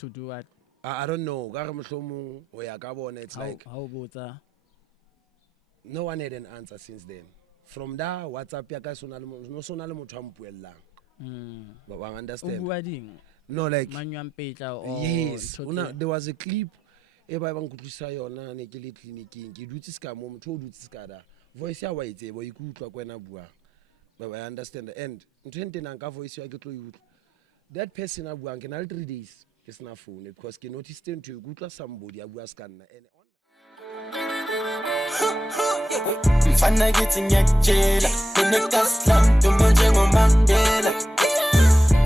To do what? I don't know. It's like How about no one had an answer since then. From there, WhatsApp ya ka no sona le motho a mpuellang. But I understand. No, like yes, there was a clip. Eba bang kutlisa yona ne ke le clinicing ke dutse ska mo motho o dutse ska da voice ya wa itse bo ikutlwa kwena bua. But I understand the end. Ntente nang ka voice ya ke tlo yutla. That person a buang ke na le 3 days ke sna phone because ke noticed into ikutlwa somebody a bua ska nna and mfana ngithi ngiyakutshela kunegaslam dume njengomandela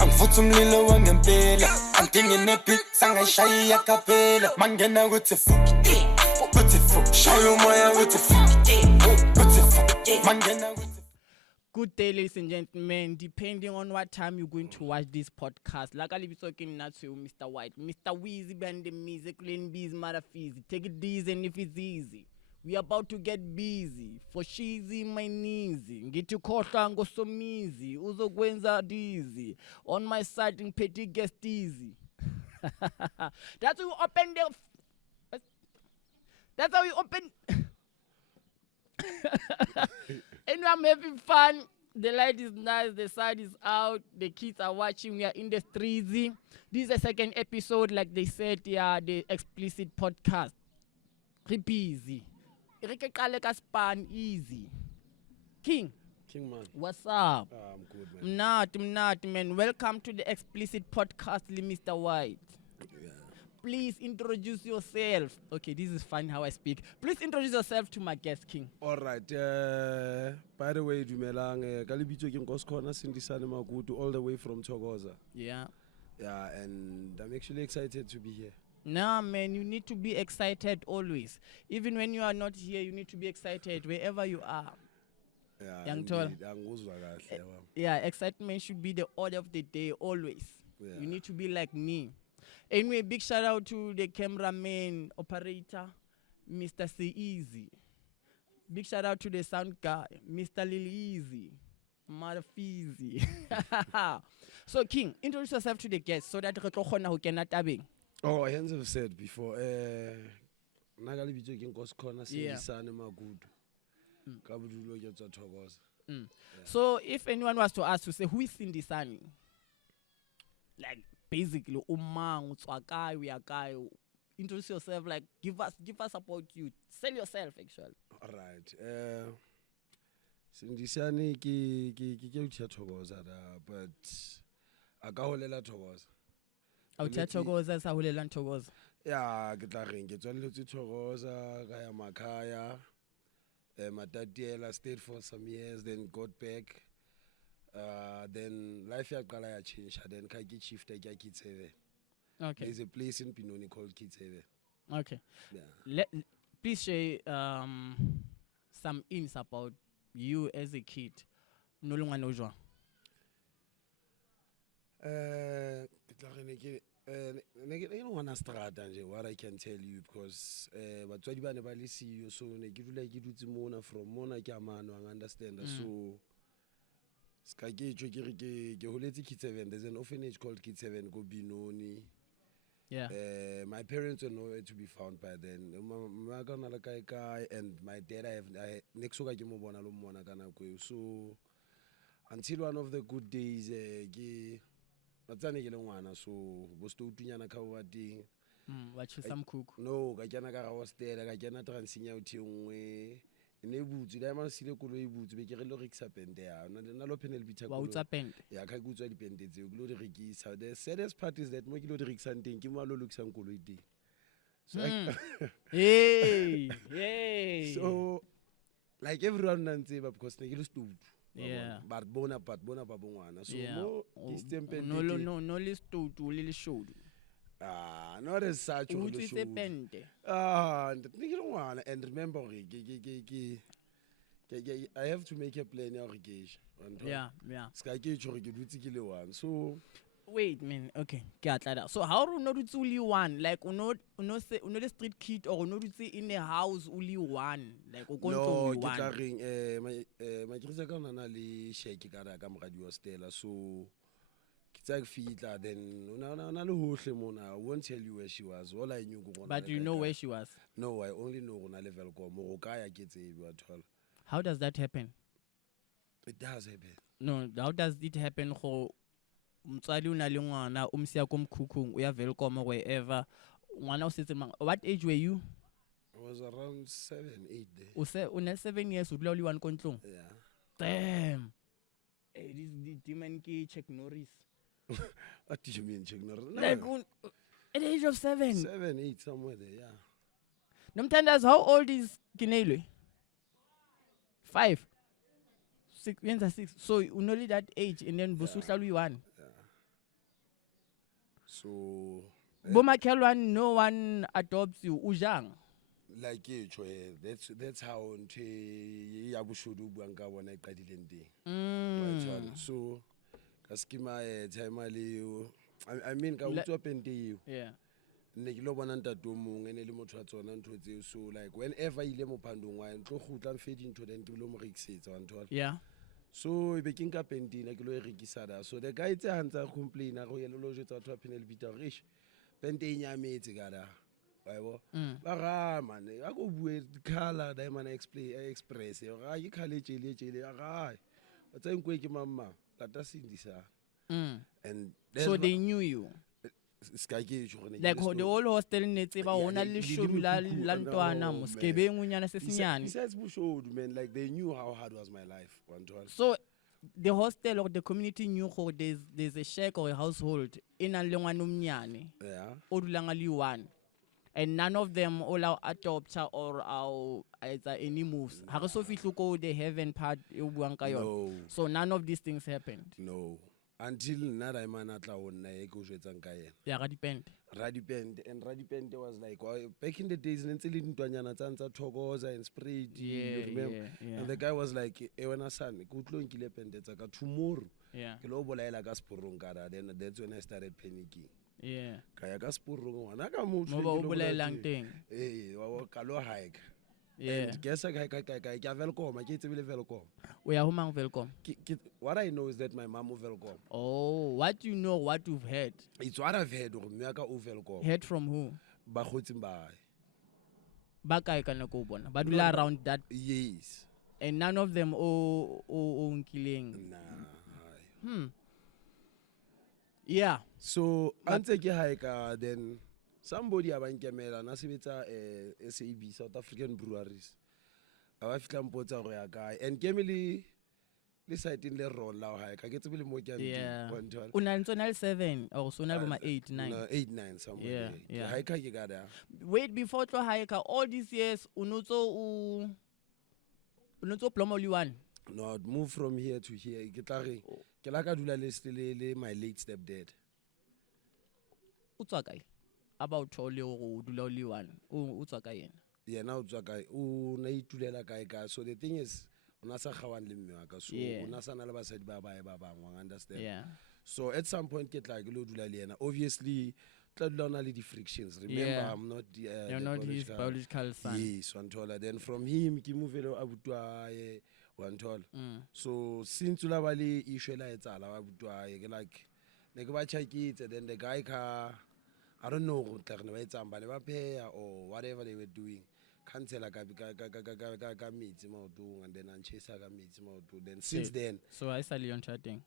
angivutha umlilo wangempela angidingi nepizza ngayishaya kapela mangena kuthi fuck shaya umoya kuthi fuck mangena kuthi. Good day, ladies and gentlemen. Depending on what time you're going to watch this podcast, like I'll be talking now to Mr. White, Mr. Weezy, band the music, clean bees, mother feezy. Take it easy, and if it's easy, we about to get busy. For sheezy, my kneesy. Get you kohla go so easy. Uzo gwenza dizzy. On my side, in petty guest easy. That's how we open the. That's how we open. Anyway, I'm having fun. The light is nice. The sun is out. The kids are watching. We are in the streets. This is the second episode, like they said, yeah, the explicit podcast. Busy. Span easy. King man. What's up? I'm good, man. I'm not, man. Welcome to the explicit podcast, Mr. White. Yeah. Please introduce yourself. Okay, this is fun how I speak. Please introduce yourself to my guest, King. All right. By the way, dumelang ka lebitso ke Nkosikhona sindisane makutu all the way from Thokoza. Yeah. Yeah, and I'm actually excited to be here. Nah, man, you need to be excited always. Even when you are not here, you need to be excited wherever you are. Yeah, Young tall. Yeah, excitement should be the order of the day always. Yeah. You need to be like me. Anyway, big shout out to the cameraman, operator, Mr. C Easy. Big shout out to the sound guy, Mr. Lil Easy, Mother Feezy. So, King, introduce yourself to the guests so that who cannot tabbing. Oh, hands have said before. Naga lebitso ke Nkosikhona sindisane makutu. Ka bodulo ke tswa Thokoza. So, if anyone was to ask to say who is Sindisani, like basically, umang utwakai uyakai, introduce yourself. Like give us about you. Sell yourself actually. All right. Sindisane ke utsha Thokoza da, but akaholela Thokoza. Utsha Thokoza sa holela Thokoza. Yeah, ke tla reng ke tswaletse Thokoza ka ya makhaya. Matatiela stayed for some years, then got back. Then life yaqala ya change. Then ka ke shifta ke Kids Heaven. Okay. There's a place in Pinoni called Kids Heaven. Okay. Yeah. Please share some ins about you as a kid. No longer no joa. What I can tell you because batswadi ba ne ba le siyo so ne ke dula ke dutse mona from mona ke amano ang understand so ska ke tshwe ke holetse Kids Heaven. There's an orphanage called Kids Heaven go Binoni. Yeah. My parents were nowhere to be found by then. And my dad I next ke mo bona lo mmona kana ko so until one of the good days ke batsane ke le ngwana so bo sto tunyana ka wa ding watch some cook. No ka kena ka hostel ka kena transinya uthi ngwe ne butsu da ma sile kolo e butsu be ke re lo rekisa pente ya na lo panel bitha kolo wa utsa pente ya ka kutswa di pente tse go lo di rekisa. The saddest part is that mo ke lo di rekisa nteng ke mo lo lokisang kolo ite so hey so like everyone nantse because ne ke lo stupid. Yeah. But bona ba bongwana so yeah. mo distempen no list to little show. Not as such. And remember, I have to make a plan irrigation. Yeah. So wait, man. Okay, so how do you know only one? Like, the street kid or in the house only one? Like, no, my kids are gonna shake it. So Then I won't tell you where she was. All I knew. But you know where she was? No, I only know on a level called. How does that happen? It does happen. No, how does it happen? Mtswadi una le ngwana o msia ko mkhukhung uya welcome wherever ngwana o setse mang. What age were you? I was around 7, 8 there. O se una 7 years o dula o le one ko ntlong? Yeah. Damn. Hey, this the demon ki check Norris. What do you mean check Norris? No. Like at the age of 7. 7, 8 somewhere there, yeah. Nomtandas, how old is Kinelwe? 5. 6, 6. So only that age and then Bosuhlalu one. So Bomakelwan, no one adopts you. Ujang. Like that's how Yabushudu Banka when I got it. So Kaskima Tamali, I mean, I would open to you. Yeah. Negilobananta Domung and Elimotraton and so like whenever Ilemo Pandunga and Tohutan feeding to them Kilomric seats on 12. Yeah. So Beking Capendi, Naglo Rikisada. So the guy Hunter complain, I will lodge it out of Penel rich. Pentania made together. Man, I go with color, Diamond Express. You call it chili. But I'm quick, Mamma. That's in this. And so they knew you. Like the whole hostel needs about only Shula Lantwana, Muskebe, Munyana Sesian. Besides Bushod, man, like they knew how hard was my life. So the hostel or the community knew how there's a shack or a household in a Longanumyani. Yeah. Odulangali one. And none of them allow adopt or any moves. They haven't had no. So none of these things happened. No. Until Naramanatla on Naeko. Yeah, Radipend. And Radipend was like back in the days until in Tanyana Tanza Togoza and sprayed. Yeah, remember? Yeah. And the guy was like, Ewana san, good long kilepend, tomorrow. Yeah. Then that's when I started panicking. Yeah. Kaya kaspurung anaka mutu. Mobile lang thing. Kalo hike. Yeah. And guess I welcome. I can't really welcome. We are home welcome. What I know is that my mom will welcome. Oh, what you know, what you've heard? It's what I've heard. Welcome. Heard from who? Bahotimba. Baka ikanakobona. Badula around that. Yes. And none of them killing. Nah. Yeah. So ante ke hike then somebody abankemela nasibetsa SAB South African Breweries. Abafika mpotsa go ya kae and kemeli le site in le roll la hike ke tsebile mo ke yeah. Una ntona 7 or sona boma 8 9. No 8 9 somewhere. Yeah. Hike ke ga da. Wait before to hike all these years unotso plomo li one. No, move from here to here. Ke la ka dula le my late stepdad. Utswa kae? About tole go dula le one. Utswa kae yena? Yeah, now utswa kae. O na itulela kae ka. So the thing is, ona sa khawan le mme ka. So ona sa na le basadi ba bangwe, understand? Yeah. So at some point ke tla ke lo dula le yena. Obviously, tla dula na le di frictions. Remember, I'm not you're not his biological son. Yes, Wantola. Then from him, ki move lo abutwa Wantola. So since ulabali issue la etsala abutwa like ne ke ba checkitse then the guy I don't know or whatever they were doing. Cancela ka meet and then anchesa ka meet then since then. So I started on chatting.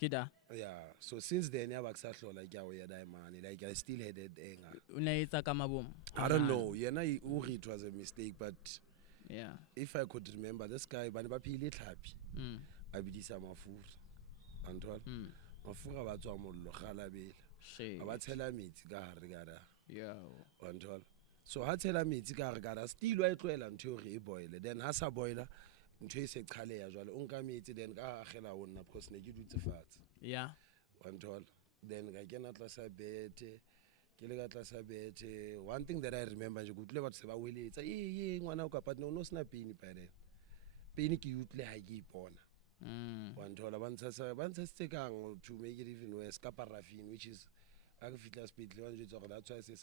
Kida. Yeah. So since then I was like like I still had that anger. Unaita kama boom. I don't know. It was a mistake, but yeah. If I could remember this guy, bani ba phile tlhapi. I bidisa mafura. Antwala. Mafura ba tswa mollo khala bela. Aba tshela metsi ka hare gara. Yeah. Antwala. So ha tshela metsi ka hare gara still wa etloela ntho re e boil. Then ha sa boiler ntho e se qhaleya jwale o nka metsi then ka agela wona because ne ke dutse fatshe. Yeah. Antwala. Then ga kena tlasa bete. One thing that I remember is good level se ba weletsa ngwana o ka but no sna pini pa then pini ke utle ha ke ipona one thola bantsha stekang to make it even worse ka paraffin which is a ke fitla speed le one jitsa go that's why se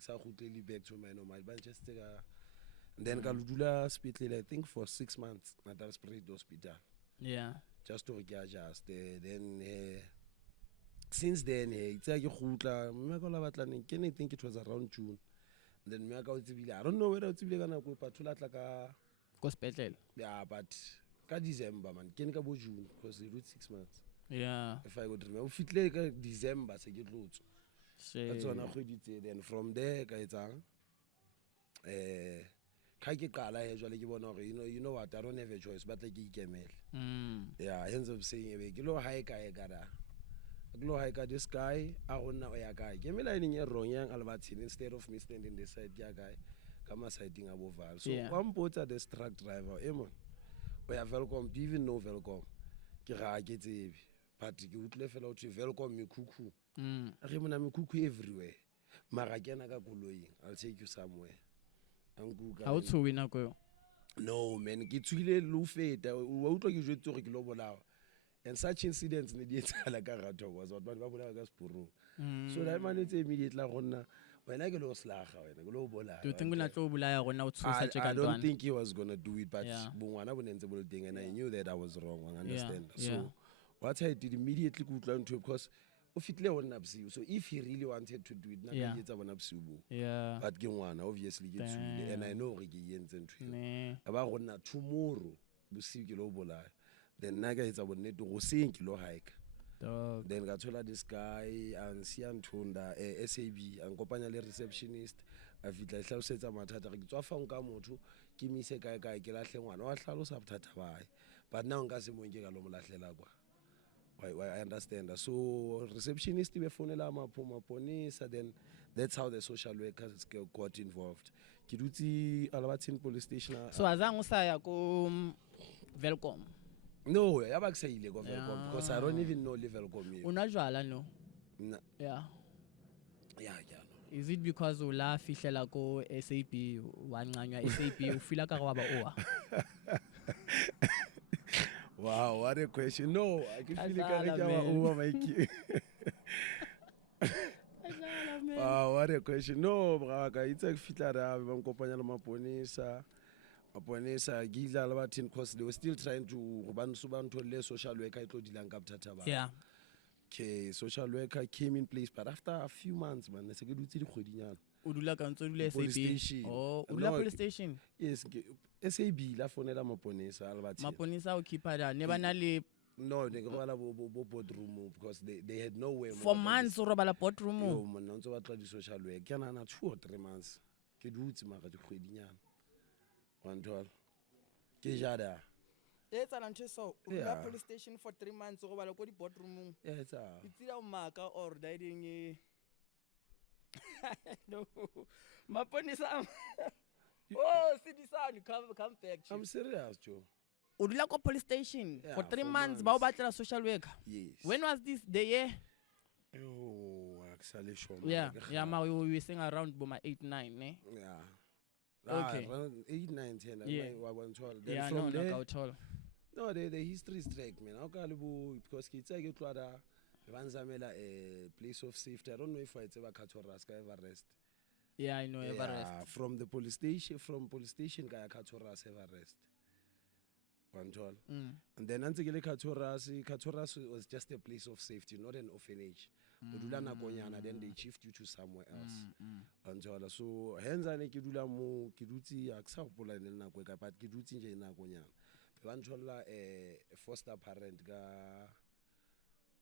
sa guteli back to my normal bantsha steka then ka ludula speed I think for 6 months at Spirit hospital. Yeah, just to adjust then since then it's like khutla mme ka la batlaneng ke ne think it was around June. Then mme ka utsibile I don't know whether utsibile kana go patrol tla ka Gospel. yeah, but ka December man ke ne ka bo June because it was 6 months. Yeah. If I could remember fitle ka December se ke tlotso. That's when I khweditse then from there ka etsang ka ke qala he jwale ke bona gore you know what I don't have a choice but like ke ikemele. Yeah, ends up saying ke lo high ka gara. Glo hike this guy a gonna o ya kae ke melaineng e wrong yang albathini instead of me standing the side ya guy kama siding abo val so kwampotsa the truck driver emon o ya welcome do you even know welcome ke ga ke tsebe but ke utlwe fela o tshwe welcome mekhuku re mona mekhuku everywhere mara kena ka koloing I'll take you somewhere anguka how to win go no man ke tswile lo feta o utlwa ke jwetse gore ke lo bolawa. And such incidents need to like a rat was what one was puru. So that man it's immediately when I go slash when I go bola. Do you think I don't think he was gonna do it, but Bungwana wouldn't thing and I knew that I was wrong, I understand. So what I did immediately could learn to because of it so if he really wanted to do it, but Gingwana obviously gets and I know about tomorrow we see Gilobola. Then naga it's about need to go sink lo hike. Then ga thola this guy and Sian Tunda SAB and kopanya le receptionist a fitla hlalosetsa mathata ke tswa fa nka motho ke mise kae kae ke lahle ngwana wa hlalosa bothata bae but now nka se mo nke ka lo molahlela kwa I understand so receptionist be fonela maponisa then that's how the social workers got involved ke dutse Albertine police station so azang usaya ko welcome. No, I have say illegal because I don't even know Livelcom. Unajwala no. Yeah. Yeah. Is it because ula fihlela ko SAP wanqanywa SAP ufila ka ba owa? Wow, what a question. No, I can feel like over my key. Wow, what a question. No, braga, it's like fitara ba nkopanya le maponisa. Aponesa gila labatin because they were still trying to le social worker yeah. Okay, social worker came in place but after a few months man se ke dutse dikgwedinyana udula ka ntse dule SAB oh udula police station yes SAB la fonela maponesa albatin maponesa o keeper da ne bana le no they go bala bo boardroom because they had nowhere for months o robala boardroom yo monna ntse ba tla di social worker kana na 2 or 3 months ke dutse mara dikgwedinyana one toll. Kijada. It's an antiso. Police station for 3 months. Over the boardroom. Yeah, it's a marker or dying. No, my point is oh, see this one. Come back. I'm serious, Joe. Udulako police station for 3 months. Bao bachelor social worker. Yes. When was this? The year? Oh, actually, sure. Yeah. We were saying around 8-9, eh? Yeah. Okay. Around 8, 9, 10. Yeah. Yeah, from there, no, the history is track, man. Because kids are get to a place of safety. I don't know if it's ever Katoraska ever rest. Yeah, I know ever rest. From the police station, Kaya Katoras ever rest. One toll. And then Antigele Katoras was just a place of safety, not an orphanage. Then they shift you to somewhere else. So hence I kidula mo kiduti aksapola nena kweka but kiduti nje na konyana. Eventually a foster parent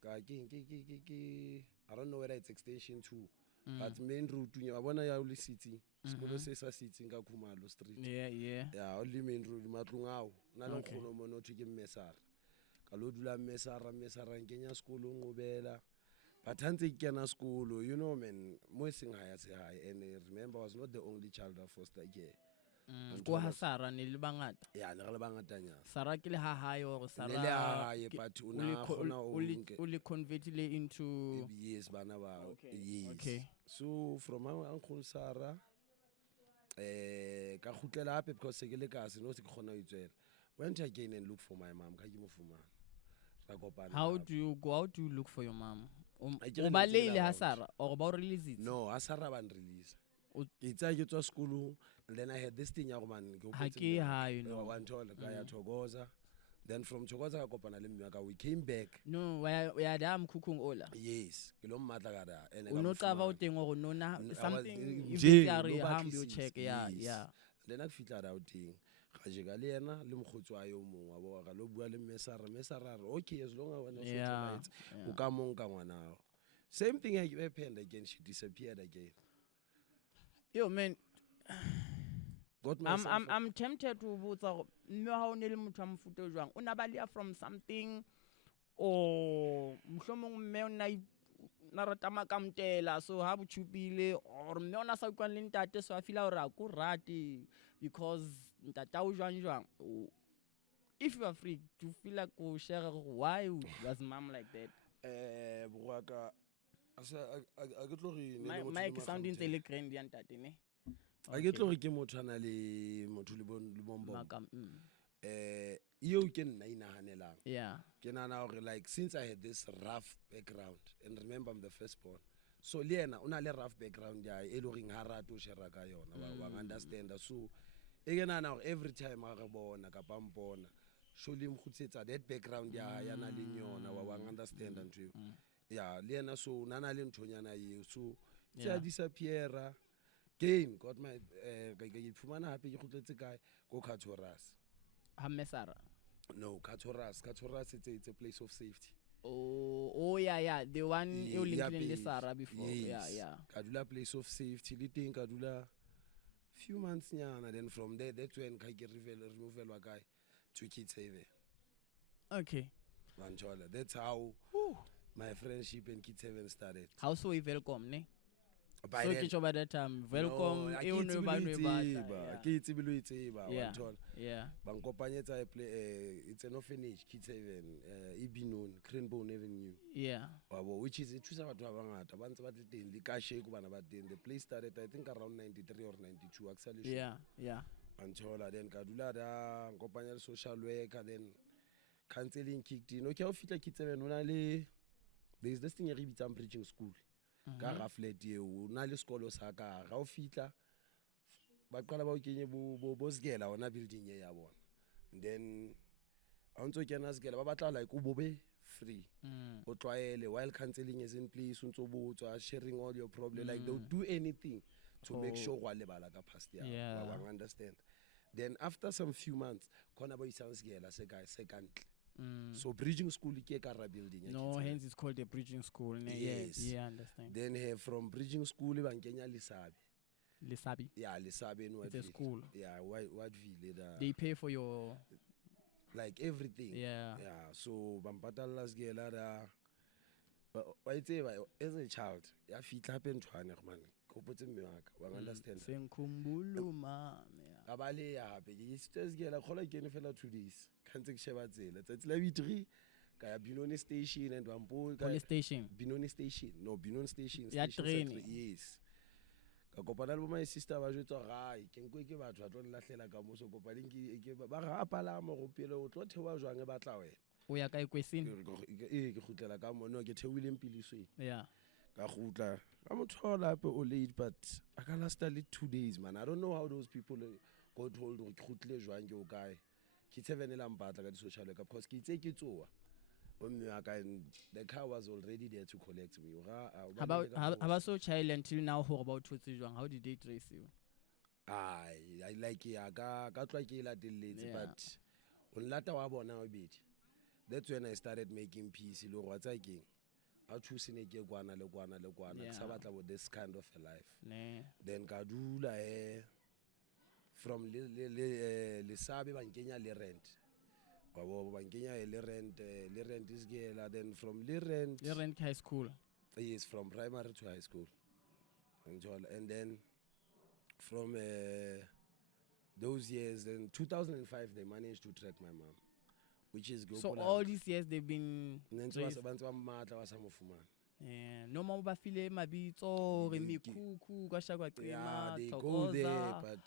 I don't know whether it's extension 2 but main route I wanna ya uli city. Skolo sesa city nga Khumalo street. Yeah, only main road matlungao. Na lo khono mo no thike Mesara. Ka lo dula Mesara ngenya skolo ngobela. But until Kena school, you know, man, moisting high as high. And remember, I was not the only child of foster care. Go Hasara, Nilbangat. Yeah, Nalabangatanya. Sarakil high or Sarah, but only converted into. Yes, Banava. Okay. Yes. Okay. So from our uncle Sarah, Kahutela up because Segelekas, no Nkosikhona Itzel. Went again and looked for my mom. How do you go out to look for your mom? Hasara or about release it? No, Hasara ban release. It's I get to school and then I had this thing man. You know. One told Kaya Togoza. Then from Chokoza kopana le mme we came back. No, where dam kukung ola. Yes, ke lo mmatla ka da ene Unotava o teng gore nona something if nje, you are no hambi o batlisisa, check yeah. Then a fitla ra o teng ga jeka le yena le mogotsi wa yo mongwe wa ga lo bua le mesara okay as long as when Yeah, o ka monka ngwana. Same thing happened again, she disappeared again. Yo man, Got I'm tempted to botsa mme ha o ne le motho a mofuta jwang o na balia from something or mhlomong mme o na rata makamtela so ha botshupile or mme ona sa utlwang le ntate so a feel hore a go rate because ntata o jwang if you are free to feel like go share why was mom like that bogaka a ke tlo re my sounding tele grand ya ntate ne a ke tlo re ke motho ana le motho le bombo eo ke nna inahanelang ke nana gore like since I had this rough background and remember I'm the firstborn so le yena o na le rough background ya e le goreng ha rata o share ka yona wa understand so e ke nana gore every time a re bona ka pampona surely mkhutsetsa that background ya na le yona wa understand ntwe yeah le yena so nana le nthonyana ye so tsa disappear again got my ga ifumana hape ke khutletse kae go Katoras Hamesara no Katoras it's a place of safety. Oh yeah the one you linked in the Sara before. Yes. Yeah Kadula place of safety le teng Kadula few months nyana then from there that's when ka ke removal wa guy to Kids Haven. Okay Manchola that's how my friendship in Kids Haven started. How so you welcome ne By so ke by that time welcome e o no ba no ba ke tsebilo itseba Wantola ba nkopanyetsa it's an orphanage Kids Haven Ibinon Cranbourne Avenue wabo which is it thusa batho ba bangata ba ntse ba teng le ka sheko bana ba teng. The place started I think around 93 or 92 actually Wantola then kadula da nkopanya le social worker then counseling kicked in. Okay, o fitla Kids Haven ona le there's this thing e re bitsang bridging school ka ga flat ye o na le sekolo sa ka ga o fitla ba qala ba o kenye bo sgela ona building ye ya bona then a ntse ke na sgela ba batla like o bobe free o tloele while counseling is in place o ntse botswa sharing all your problem like they'll do anything to make sure wa lebala ka past ya wa understand. Then after some few months khona ba isang sgela se guy second so bridging school ke ka ra building no hence it's called a bridging school yes yeah understand. Then from bridging school ba nkenya Lisabi it's a school what ville they pay for your like everything so bampatalla sgela da ba itseba as a child ya fitla hape nthwane man go potse mme wa ka wa understand senkhumbulo mama abale ya hape ke sgela khola ke ne fela 2 days kantse ke sheba tsela tsatsi la bitri ka ya Binoni station and Wampo police station Binoni station ya train yes ka kopana le my sister ba jwetsa gai ke nkwe ke batho ba tlo lahlela ka moso kopaneng ke ba ga pala mo go pele o tlo thewa jwang e batla wena o ya ka ekwesini ke khutlela ka mo no ke thewile mpiliswe ka khutla ka mothola hape o late but I can last only 2 days man. I don't know how those people got hold of ke khutle jwang ke o kae ke tsevenela mpatla ka di social worker because ke itse ke tsoa the car was already there to collect me. About so child until now how about how did they trace you? I like ya ka tloa ke la dilletse but on lata wa bona o bedi. That's when I started making peace le go tsa keng a thusine ke kwana le ke sa batla with this kind of a life then ka dula from le sabe ba nkenya le rent wabo ba nkenya le rent is gela then from le rent high school yes from primary to high school and then from those years then 2005 they managed to track my mom which is good. So all these years they've been matla wa sa mofumana no more ba file mabitso re mikuku ka shakwa tema they go there but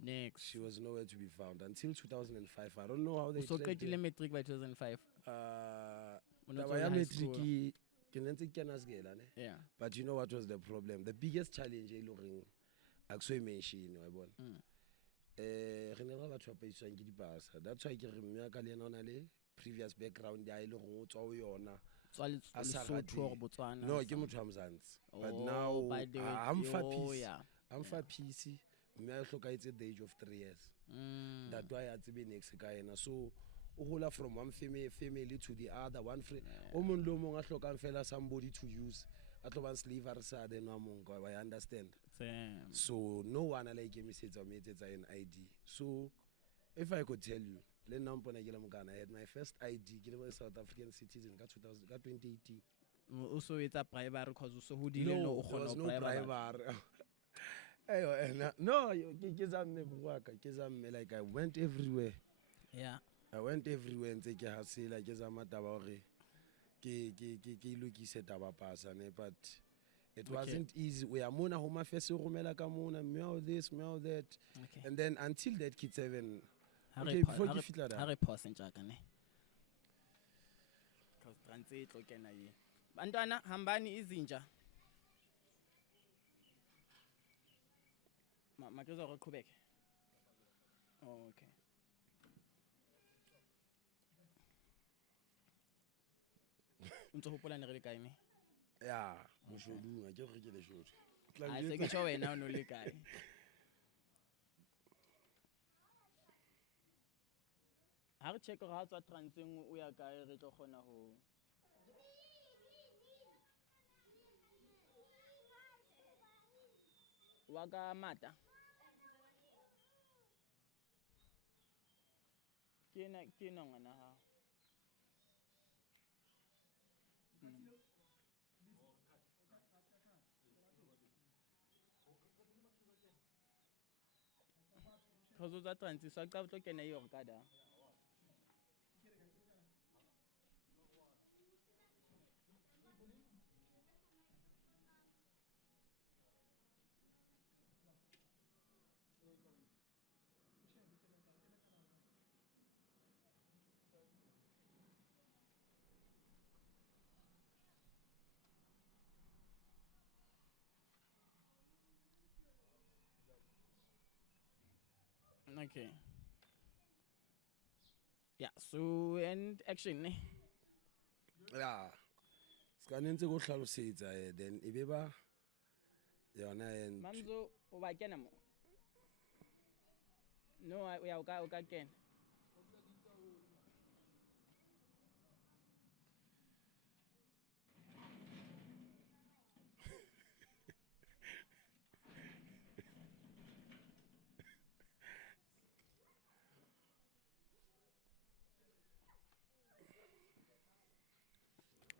next she was nowhere to be found until 2005. I don't know how they so qetile matric by 2005 ya matric ke nentse ke na sgela ne but you know what was the problem? The biggest challenge e leng akso mention wa bona re ne re batho ba paiswang ke dipasa. That's why ke re mme ka le ena ona le previous background ya ile go tswa o yona. No, ke motho wa Mzansi. But now I'm for peace. I'm for peace. Mme a hlokaetse at the age of 3 years. That why a tsebe next ka ena. So o hola from one family to the other, one friend. O mong le mong a hlokang fela somebody to use. A tlo ban slavery sa de no mong I understand. So no one like me says I made it an ID. So if I could tell you, I had my first ID, a South African citizen, 2018. Also, it's a private because so who didn't know there was no private. No, like I went everywhere. Yeah. I went everywhere and take a hassle like as a matabore. But it wasn't easy. We are mona homa face rumela kamona, meow this, meow that. And then until that kid 7. Okay, before you feel like that. Harry Potter ne. Cause translate lokena yi. Bantwana hambani izinja. Makezo reqhubeke. Oh, okay. Ntse hopola ne re le kae ne? Yeah, moshodu a ke re ke le shodu. I se ke tshwa wena o no le kae? Ha re check ra tswa transeng o ya kae re tlo khona ho wa ka mata ke na ngwana ha Khozo tsa transi so ka tlo kena yo ka da Okay. Yeah, so and action ne. Yeah. Scanning to go hlalosetsa then e be ba yona and Mamzo o ba kena mo. No, o ka kena.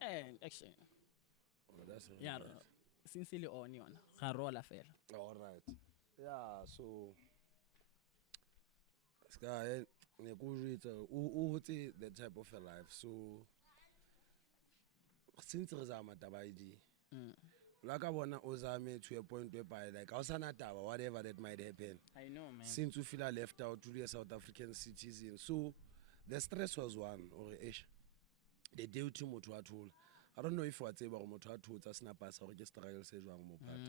And action. Oh, that's right. Yeah, sincerely on yon. Ga rola fela. All right. Yeah, so Sky ne go jwetsa o hotse that type of a life. So since re zama taba ID. Like I wanna ozame to a point whereby like ausana taba whatever that might happen. I know, man. Since we feel left out to be a South African citizen. So the stress was one or the duty motho wa thola. I don't know if wa tseba go motho wa thotsa snappers or ke struggle se jwang mo part.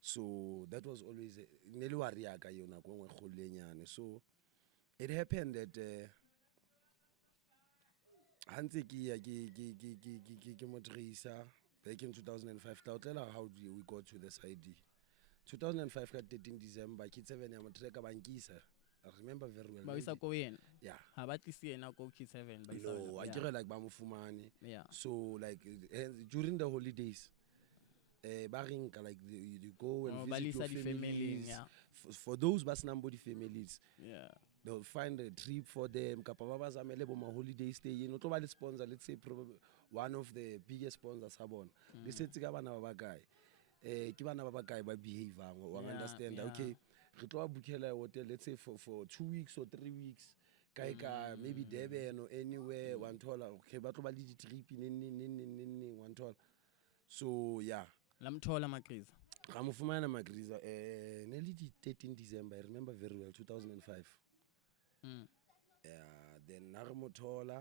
So that was always nele wa ria ka yona go ngwe golenyane. So it happened that hantse ke motrisa back in 2005. I'll tell her how we got to this ID. 2005 ka 13 December ke 7 ya motreka bankisa. I remember very well. Ba isa ko yena. Yeah. Ha ba tlisi yena ko K7 ba isa. No, I get like ba mofumane. Yeah. So like during the holidays barinka like you go and visit your families. Yeah. For those bas nambodi families. Yeah. They'll find a trip for them. Kapa ba zamele bo ma holiday stay. You know, to ba le sponsor, let's say probably one of the biggest sponsors sabon. Let's say tsika bana ba guy. Ke bana ba guy ba behave wa understand. Okay. Re tlo bookela hotel let's say for 2 weeks or 3 weeks. Kaika maybe Durban or anywhere one dollar. Okay, ba tlo ba le di trip nini one dollar. So yeah. Lamthola Magriza. Ramufumana Magriza nearly 13 December. I remember very well 2005. Yeah, then Naramothola.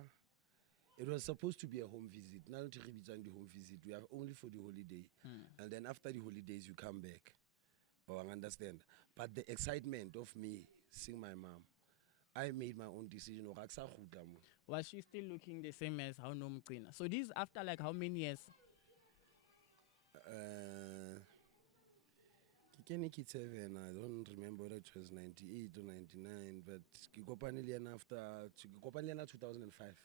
It was supposed to be a home visit. Now to rebitan the home visit. We are only for the holiday. And then after the holidays you come back. Oh, I understand. But the excitement of me seeing my mom. I made my own decision. Was she still looking the same as how no mqina? So this after like how many years? Kid 7, I don't remember whether it was 98 or 99, but Kikopanilian after 2005.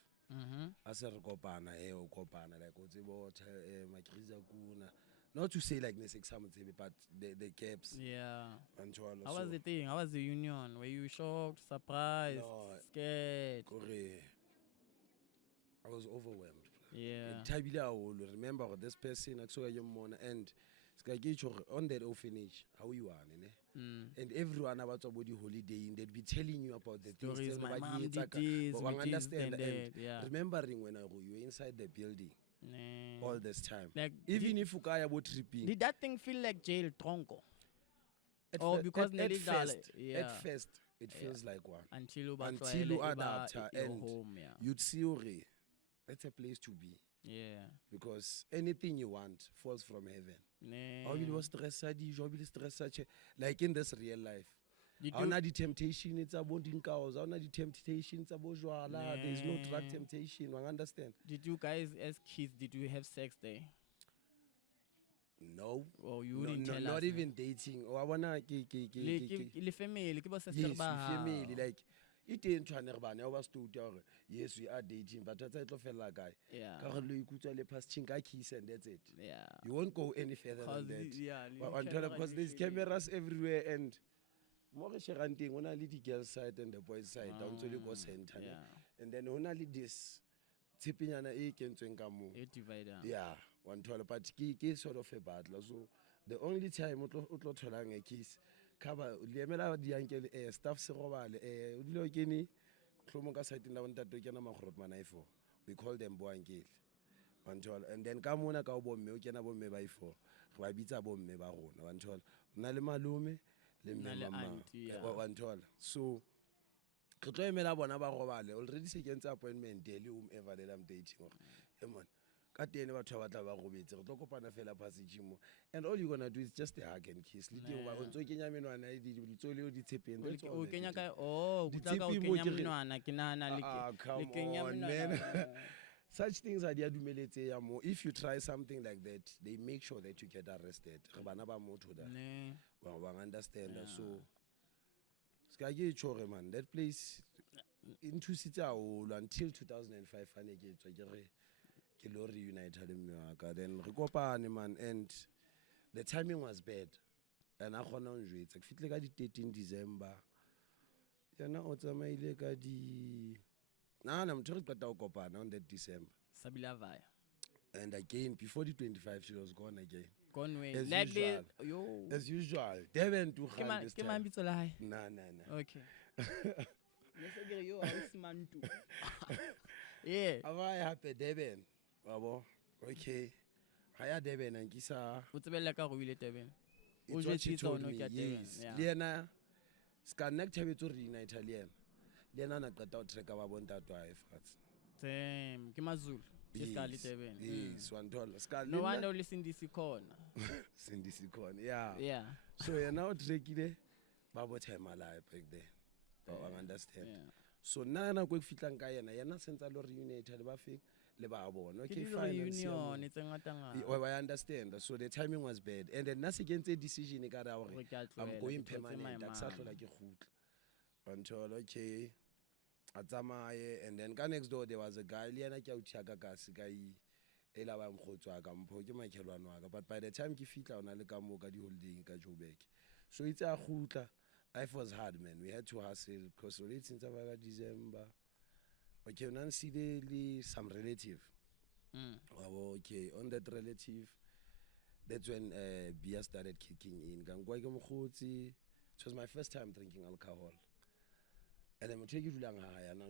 As a Kopana, Kopana, like Nkosikhona. Not to say like this exam, but the caps. Yeah. How was the thing? How was the union? Were you shocked, surprised, scared? I was overwhelmed. Yeah. Remember this person, I saw your mom, and on that orphanage, how you are, and everyone about the holiday, they'd be telling you about the stories. Things. My mom did this, we understand and yeah. Remembering when you were inside the building all this time, like even if you were tripping. Did that thing feel like jail, tronco? Because at first it feels like one until you adapt and home, yeah. you'd see that's a place to be. Yeah. Because anything you want falls from heaven. Like in this real life. The temptation, it's about cows. The temptation, it's about joala. There's no drug temptation. I understand. Did you guys, as kids, did you have sex there? No. Oh, you wouldn't tell us. Not even dating. Oh, I wanna family, family, like. Yes, we are dating, but that's a fella guy. Yeah. Kiss and that's it. Yeah. You won't go any further than that. Yeah. Because there's cameras everywhere and more only the girl side and the boy side. Down to the go center. Yeah. And then only this tipping and a divider. Yeah. One toilet, but sort of a battle. So the only time a kiss. Kaba lemela di uncle staff se robale udilo keni hlomonga site la bonta to kena magorot manaifo we call them boankele wanthola and then ka mona ka bomme o kena bomme ba ifo re ba bitsa bomme ba rona wanthola una le malume le mme mama wanthola so ke tlo emela bona ba robale already se kentse appointment daily whomever that I'm dating or emon and all you're gonna do is just a hug and kiss. Come on, man. Such things are there. If you try something like that, they make sure that you get arrested. Understand? So, that place in until 2005, reunited then man, and the timing was bad. And I it's like 13 December. I'm on that December. And again, before the 25, she was gone again. Gone way. As usual. Devin to Nah. Okay. Yeah. I happy Devin. Okay. Haya Devin and Kisa. What's about like a really Devin? Yes. Liena Scanek to reunite Italian. Liena na cut out track about that wife. Same. Kimazul. Yes, $1. No one only Nkosikhona. Nkosikhona, yeah. Yeah. So you're now tricky. Babo time alive back there. I understand. Yeah. So now I'm going to fit and Guyana. You're not sent a lot reunited. Okay, fine. I understand. So the timing was bad. And then nothing against the decision. I'm going permanent. That's like a hoot. Until, okay. And then next door there was a guy. But by the time he fit on the holding back. So it's a hoot. Life was hard, man. We had to hustle because already since December. Okay, now see some relative. Okay, on that relative, that's when beer started kicking in. It was my first time drinking alcohol. And I'm taking you long high, and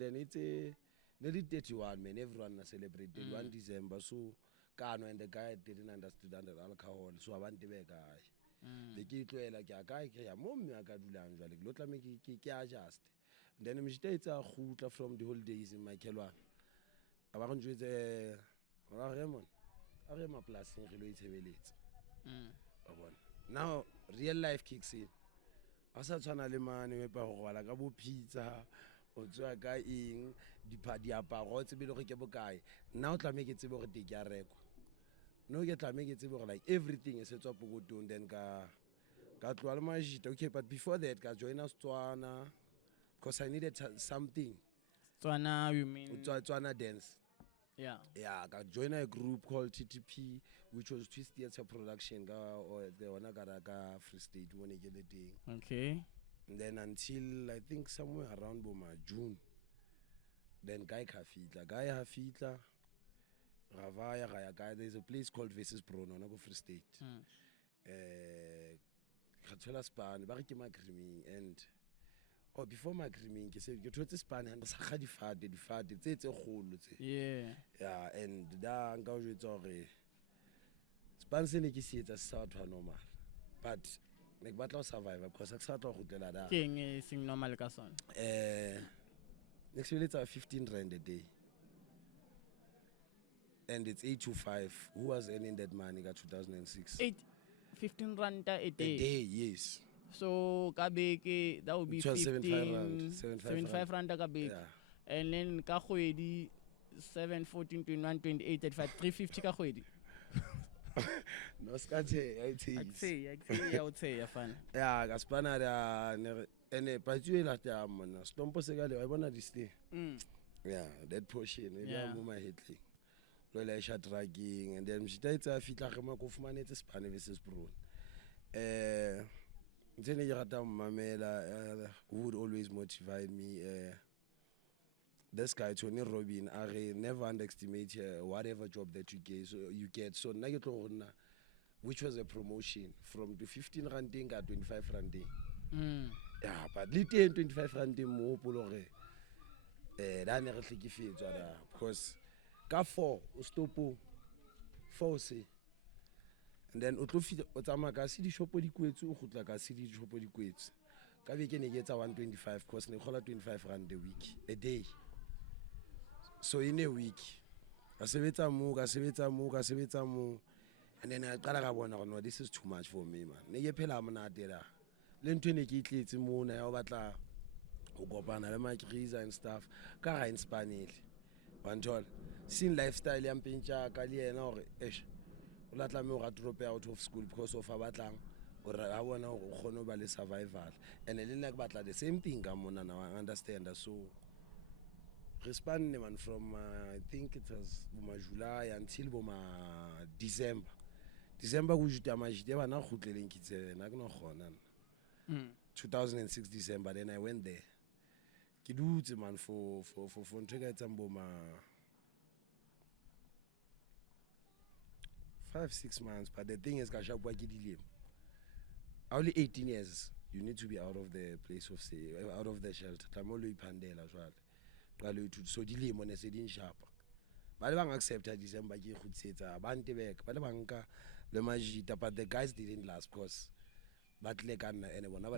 then it's a nearly 31, man. Everyone celebrated 1 December. So, Kano and the guy didn't understand alcohol, so I went to the guy. The kid like a guy, mom, I got to like, adjust. Then I'm stayed a hoot from the holidays in my Kelwan. I want to say, I am a plus in related. Now, real life kicks in. Asa tshwana le mane me pa go bala ka bo pizza o tswa ka eng diaparo tsebe le go ke bokae nna o tla me ke tsebe go take ya rekwa no ke tla me ke tsebe go like everything is tswa pokotong then ka tloa le majita. Okay, but before that ka join us Tswana because I needed something. Tswana, you mean Tswana dance. Yeah, I joined a group called TTP, which was Twist Theatre Production, or the Wanagaraga Free State, when get the thing. Okay. And then until I think somewhere around Boma, June, then Guy Hafitla, Ravaya, Gaya, there's a place called Vesis Bruno, Nago Free State. Khathola Span, Barikima Creaming, and before my creaming, you said you told the Span and the fat, it's a hole. Yeah, and da nka o jwetsa gore Span se ne ke se etsa sa batho normal, but ne ke batla go survive because I sa tla go gotlela da king is normal ka sona. Next week it's 15 rand a day, and it's 825. Who was earning that money got 2006? 15 rand a day. A day, yes. So kabeke that would be 75 rand ka beke. Yeah. And then ka kgwedi 7 14 21 28 35 350 ka kgwedi. No skathe I say ya fana. Yeah, ka Spana da ene patue la ta mona stompo se ka le wa bona this thing. Yeah, that portion maybe I'm on my head thing. Lo la shot dragging and then mshita itsa fitla ge ma ko fumanetse Spana versus Bruno. Then you got Mamela who would always motivate me. This guy Tony Robin, I never underestimate whatever job that you get. So now which was a promotion from the 15 randing at 25 randing. Yeah, but little 25 randing more polore. That never think if it's because ka 4 stopo 4 say. And then o tsamaya ka se di shopo di kwetse o gutla ka se di shopo di kwetse ka beke ne ke etsa 125 because ne gola 25 rand a week a day. So in a week ka sebetsa mo and then I qala ka bona gore no this is too much for me man. Ne ke phela monate la le ntwe ne ke itletse mo na ya o batla go kopana le makriza and stuff ka ga inspanile bantol sin lifestyle ya mpentja ka le yena gore la tla me go drop out of school because of abatlang gore a bona go kgone ba le survival and le nna ke batla the same thing ka mona now I understand. So respond man from I think it was July until December go juta majite bana khutleleng kitse na ke no khona 2006 December then I went there ke dutse man for ntwe ka etsa boma 5-6 months, but the thing is, only 18 years, you need to be out of the place of stay, out of the shelter. Tamolo pandela as well. So delay money said in sharp. But I accept December. You could say Bante back, but the majita, but the guys didn't last because. But like anyone, that's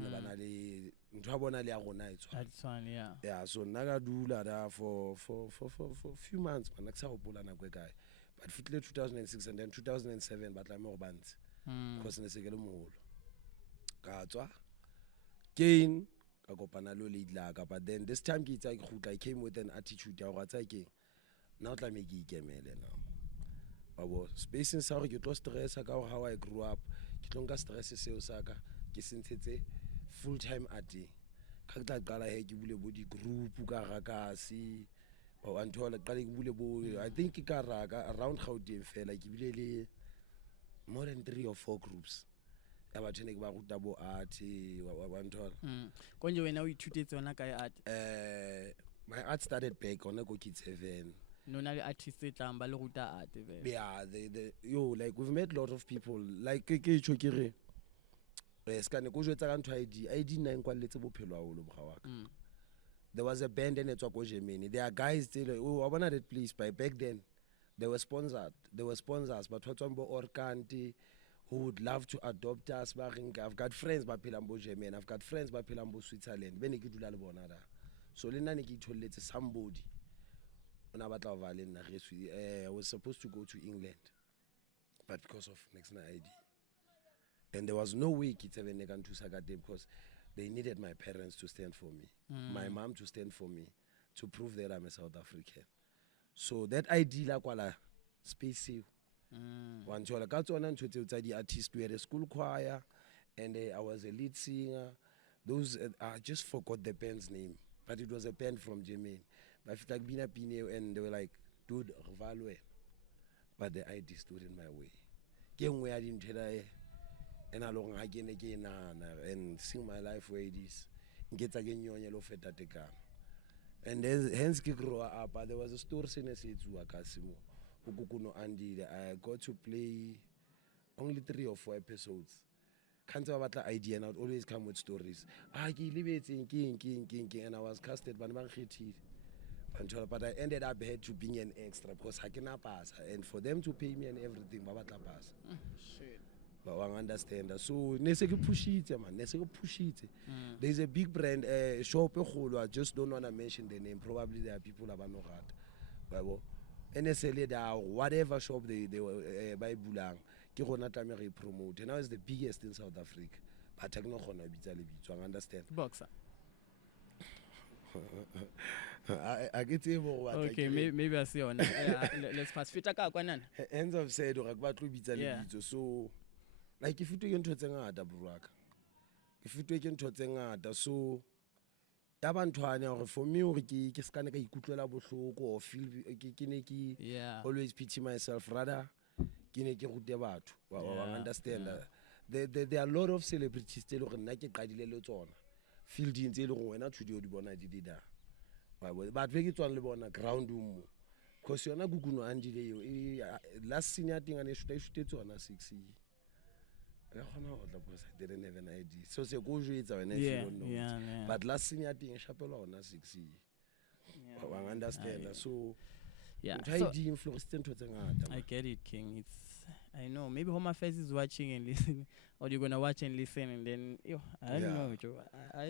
one, yeah. Yeah, so naga do la for few months, man. Next how bola na guy. But for 2006 and then 2007, but I'm more bands because ne segelo moholo. Ka tswa gain ka kopana lo lead la ka, but then this time I came with an attitude ya go tsa ke now tla me ke ikemele now. Babo spacing sa go ke tlo stress ka how I grew up ke tlonka stress seo sa ka ke sentse full time ati ka tla qala he ke bule bo di group ka rakasi until I think around Gauteng fela ke bile le more than 3 or 4 groups. About tshene ke ba ruta bo art wa nthola. Konje wena o ithutetse yona ka art? My art started back on go Kid 7. No na le artist tlang ba le ruta art be. Yeah, like we've met a lot of people like ke tsho ke re skane go jwetsa ka ntho ID 9 kwa letse bophelo a o lo bogawaka. There was a band in Germany. There are guys still I wanted that place by back then. They were sponsored. But what Orkanti who would love to adopt us. I've got friends by Pilambo Germany. I've got friends by Pilambo Switzerland. So let's somebody. I was supposed to go to England, but because of next ID, And there was no way kids even can to Sagate because they needed my parents to stand for me, my mom to stand for me, to prove that I'm a South African. So that idea like wala space one chola katsona ntshwetse the artist, we had a school choir and I was a lead singer. Those I just forgot the band's name, but it was a band from Germany. But I feel like Bina Pine and they were like, dude, Value. But the ID stood in my way. Came where I didn't tell her and along again and sing my life where it is. Get again your yellow feta tekan. And then hence grow up, but there was a story in a city to Akasimo. Ukukuno Andy. I got to play only 3 or 4 episodes. Can't tell about the idea and I would always come with stories. I live it in King, and I was casted by but I ended up had to being an extra because I cannot pass. And for them to pay me and everything, pass. Shit. But I understand that. So push it, man. Push it. There's a big brand, shop. I just don't want to mention the name. Probably there are people that know that. NSL, whatever shop they were by Bulang, Kironata promote. And now it's the biggest in South Africa. But I understand. Boxer. I get it. Okay, maybe I see on. Let's pass. Fitaka kwanan. Ends of said or so like if you take into Tengada Burak. If you take into Tengada, so Tabantwana for me or Kiskanaka Kutula Boshoko or feel Kineki, always pity myself rather Kineki Rudebat. I understand that. There are a lot of celebrities still on Nike Kadilon. Field in Zelo and not to do the Bonadida. But we get on the ground room. Because you're not good Angie. Last senior thing and I should on a 60. I didn't have an idea. So say go read our but last senior thing Chapel on a 60. I understand that. So I get it, King. I know. Maybe Homa Face is watching and listening, or you're gonna watch and listen, and then I don't know, Joe.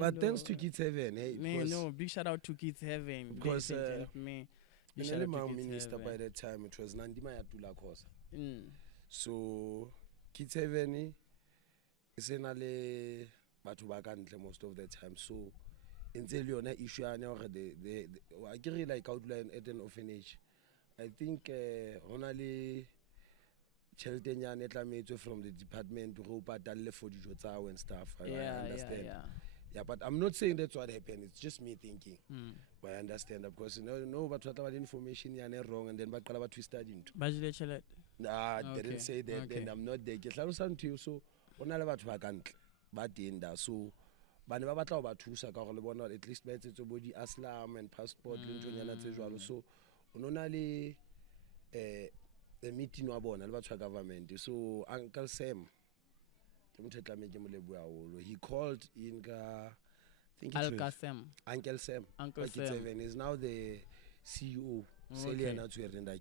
But thanks to Kids Heaven, hey. No, big shout out to Kids Heaven because me. My minister by that time it was Nandima Yatula Kosa. So Kids Heaven is anale Batubakan most of the time. So until you're not issue I get like outline at an orphanage. I think only Cheltenya Netlamate from the department to hope at for the Jotao and stuff. I understand. Yeah, but I'm not saying that's what happened. It's just me thinking. But I understand that because but what about information you're wrong and then but what twisted into. Nah, they didn't say that and I'm not there. Get to you so on all about vacant. But in that so but never about two Sakarabona at least met it body aslam and passport so only the meeting about the government. So Uncle Sam, he called Inka. Uncle Sam. Uncle Sam is now the CEO.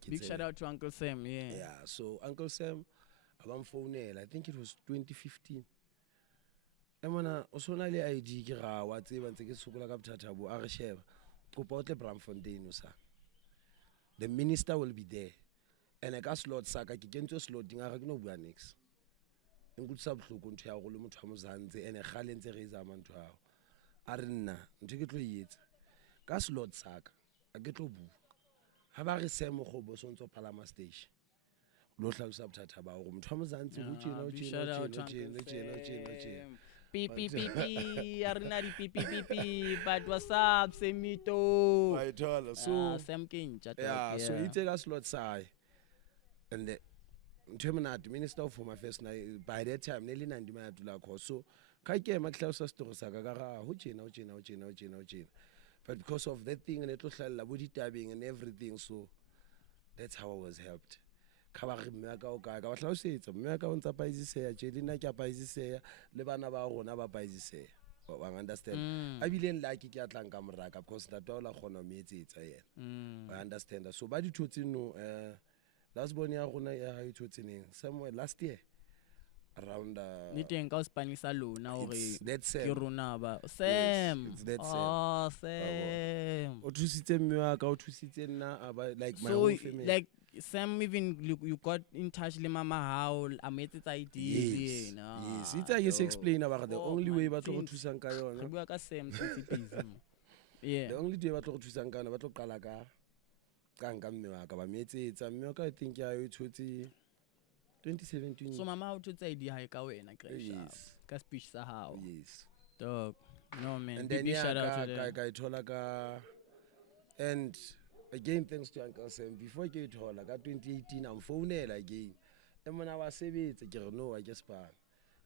Big shout out to Uncle Sam. Yeah. So Uncle Sam, I think it was 2015. I wanna also nali ID kira what even take sukula kap tatabu arsheba. Kopote Bramfontein usa. The minister will be there. And I got slot saka ki kento slotting a no bua next. In good subhluku nto ya go le motho a mozantse ene gale ntse re isa mantho ao. A re nna ntho ke tlo yetsa. Ka slot saka a ke tlo bua. Ha ba re se mo go bo so ntso palama station. Lo tlhalosa bothata ba go motho a mozantse go tjena. Beep, arena di beep, but what's up, Semito? I told her. So, Sam King, yeah, so he take a slot side. And the minister for my first night, by that time, nearly 90 minutes to like so. Kaike Maclausa Storosagara, Huchin. But because of that thing and it was like body tabbing and everything, so that's how I was helped. Kabarimaka Oka, I was it's America on Tapaisi, Jedina Capaisi, Lebana Naba Paisi. I understand. I believe like it at Lankamraka, because that dollar honor meets it. I understand that. So, by the truth, you know, last Bonia somewhere last year. Around Spanish alone now. That's Sam. Yes, that's Sam. Or to sit in Muaka, to sit in about like my so own family. Like Sam, even you got in touch with Mama how I made it idea. Yes, it's I guess explain about the only way ba tlo go thusang ka yona. Re bua ka Sam since busy. Yeah. The only way ba tlo go thusang ka yona ba tlo qala ka nka mme wa ka ba metsetsa mme ka I think ya yo thotse 2017. So mama how to say idea ha ka wena crash. Yes. Ka speech sa how. Yes. Dog. No man. And then Big shout out to I them. thola ka and again thanks to Uncle Sam before ke thola ka 2018 I'm phonela again. E mona ba sebetse ke re no I just ban.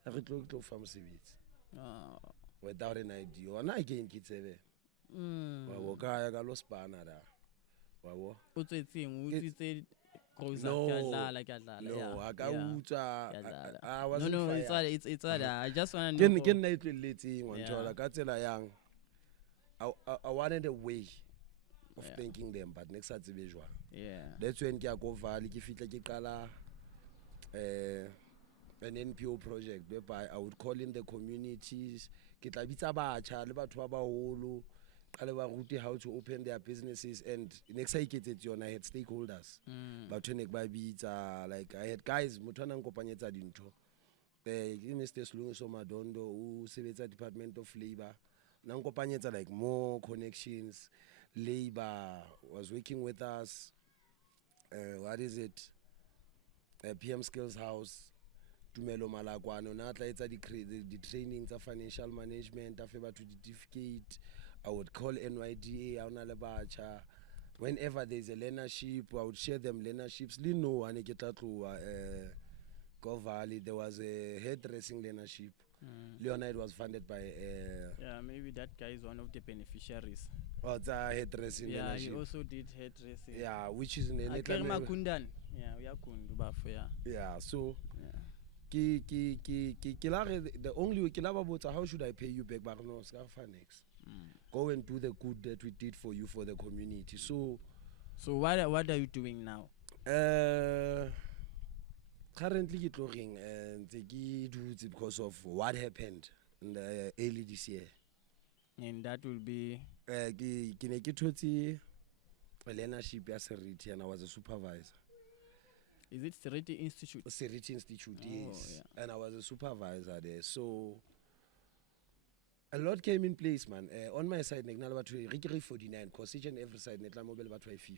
A re tlo fa mosebetsi. Without an idea. Ona again ke tsebe. Wa bo ka lo spana da. Wa bo. O tsetseng o tsitse grows up ka dlala. No, I got I wasn't no, fired. it's all I just want to know. Ke nna itleletseng wa thola ka tsela yang. I wanted a way of thanking them but next at tsebe jwa. Yeah. That's when ke a go valley ke fitla ke qala an NPO project whereby I would call in the communities ke tla bitsa batjha le batho ba baholo qale ba ruti how to open their businesses and next I get it I had stakeholders batho ne ba bitsa like I had guys motho ana nkopanyetsa dintho Mr. Slungiso Madondo who sebetsa Department of Labor na nkopanyetsa like more connections. Labor was working with us what is it PM Skills House 2Million malakwana na tla etsa di trainings of financial management afa batho certificate. I would call NYDA ona le batjha whenever there's a learnership I would share them learnerships le no ane ke tla tloa Go Valley there was a hairdressing learnership. Leona it was funded by yeah, maybe that guy is one of the beneficiaries. Oh, it's a hairdressing yeah, learnership. he also did hairdressing. Yeah, which is in the Kundan. Yeah, we are kundu bafo yeah. Yeah, so yeah. The only way kilaba botsa how should I pay you back but no ska next. Go and do the good that we did for you for the community. So what are you doing now? Currently ke tloring ke dutse because of what happened in the early this year. And that will be ke ne ke thotse a learnership ya Seriti and I was a supervisor. Is it Seriti Institute? Seriti Institute, yes. Yeah. And I was a supervisor there. So a lot came in place, man. On my side, Rikiri 49, because each and every side, Netlamobile about 50.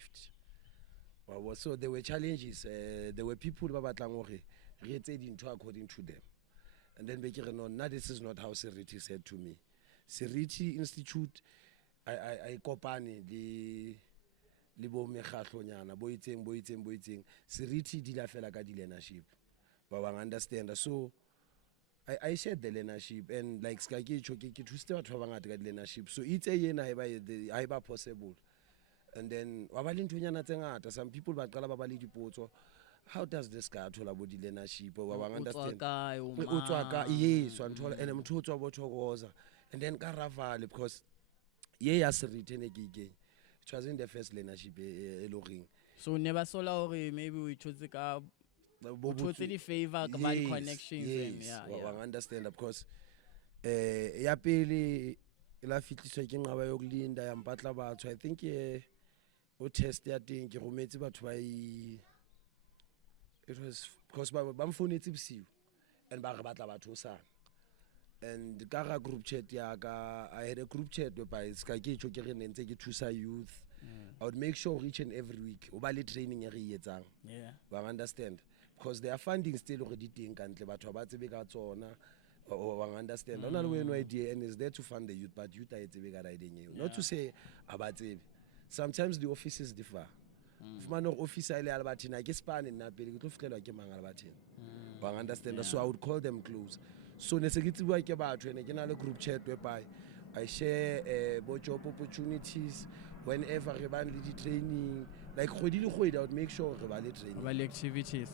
So there were challenges. There were people who were rated into according to them. And then no, this is not how Seriti said to me. Seriti Institute, I kopane le bo mekgatlonyana bo itseng Seriti di la fela ka di learnership ba bang understand. So I shared the learnership and like ska ke thusitse batho ba bangata ka di learnership. So itse yena ha ba possible. And then wa ba le ntonyana tse ngata, some people ba qala ba ba le dipotso, how does this guy thola bo di learnership wa bang understand o tswa ka yes wa nthola and motho o tswa bo thokoza and then ka Ravale because ya Seriti ne ke it wasn't the first learnership looking. So never saw maybe we chose the favor about connections. Yes, and yeah. Understand because ya pele la fitliswa ke ngaba yo kulinda ya mpatla batho. I think o test ya teng ke rometse batho ba it was because ba mfonetse bosiu and ba re batla batho sana. And ka group chat ya ka I had a group chat whereby ska ke tso ke re nentse ke thusa youth. I would make sure each and every week o ba le training ya re etsang. Yeah. Ba understand because there are funding still already teng kantle batho ba tsebe ka tsona. Ba understand. Ona le no idea and is there to fund the youth but youth a tsebe ka idea eo. Not to say abatsebe. Sometimes the offices differ. Fumana officer ile ala bathina ke span nna pele ke tlo fitlelwa ke mangala bathina. Ba understand. So I would call them close. So ne se ke tsibuwa ke batho ene ke na le group chat whereby I share bo job opportunities whenever re ban le di training like khodi le khodi I would make sure re ba le training about activities.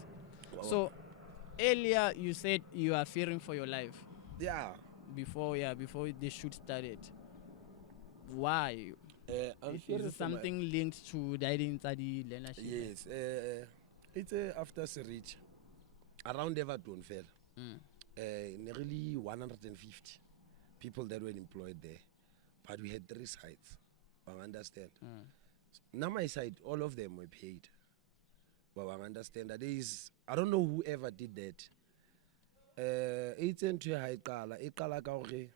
So earlier you said you are fearing for your life. Yeah. Before the shoot started. Why? Is it something linked to the identity learnership? Yes. It's after Seriti around Everton fell. Nearly 150 people that were employed there, but we had 3 sites. I understand. Now my side, all of them were paid. But I understand that I don't know whoever did that. It's into high kala ka hore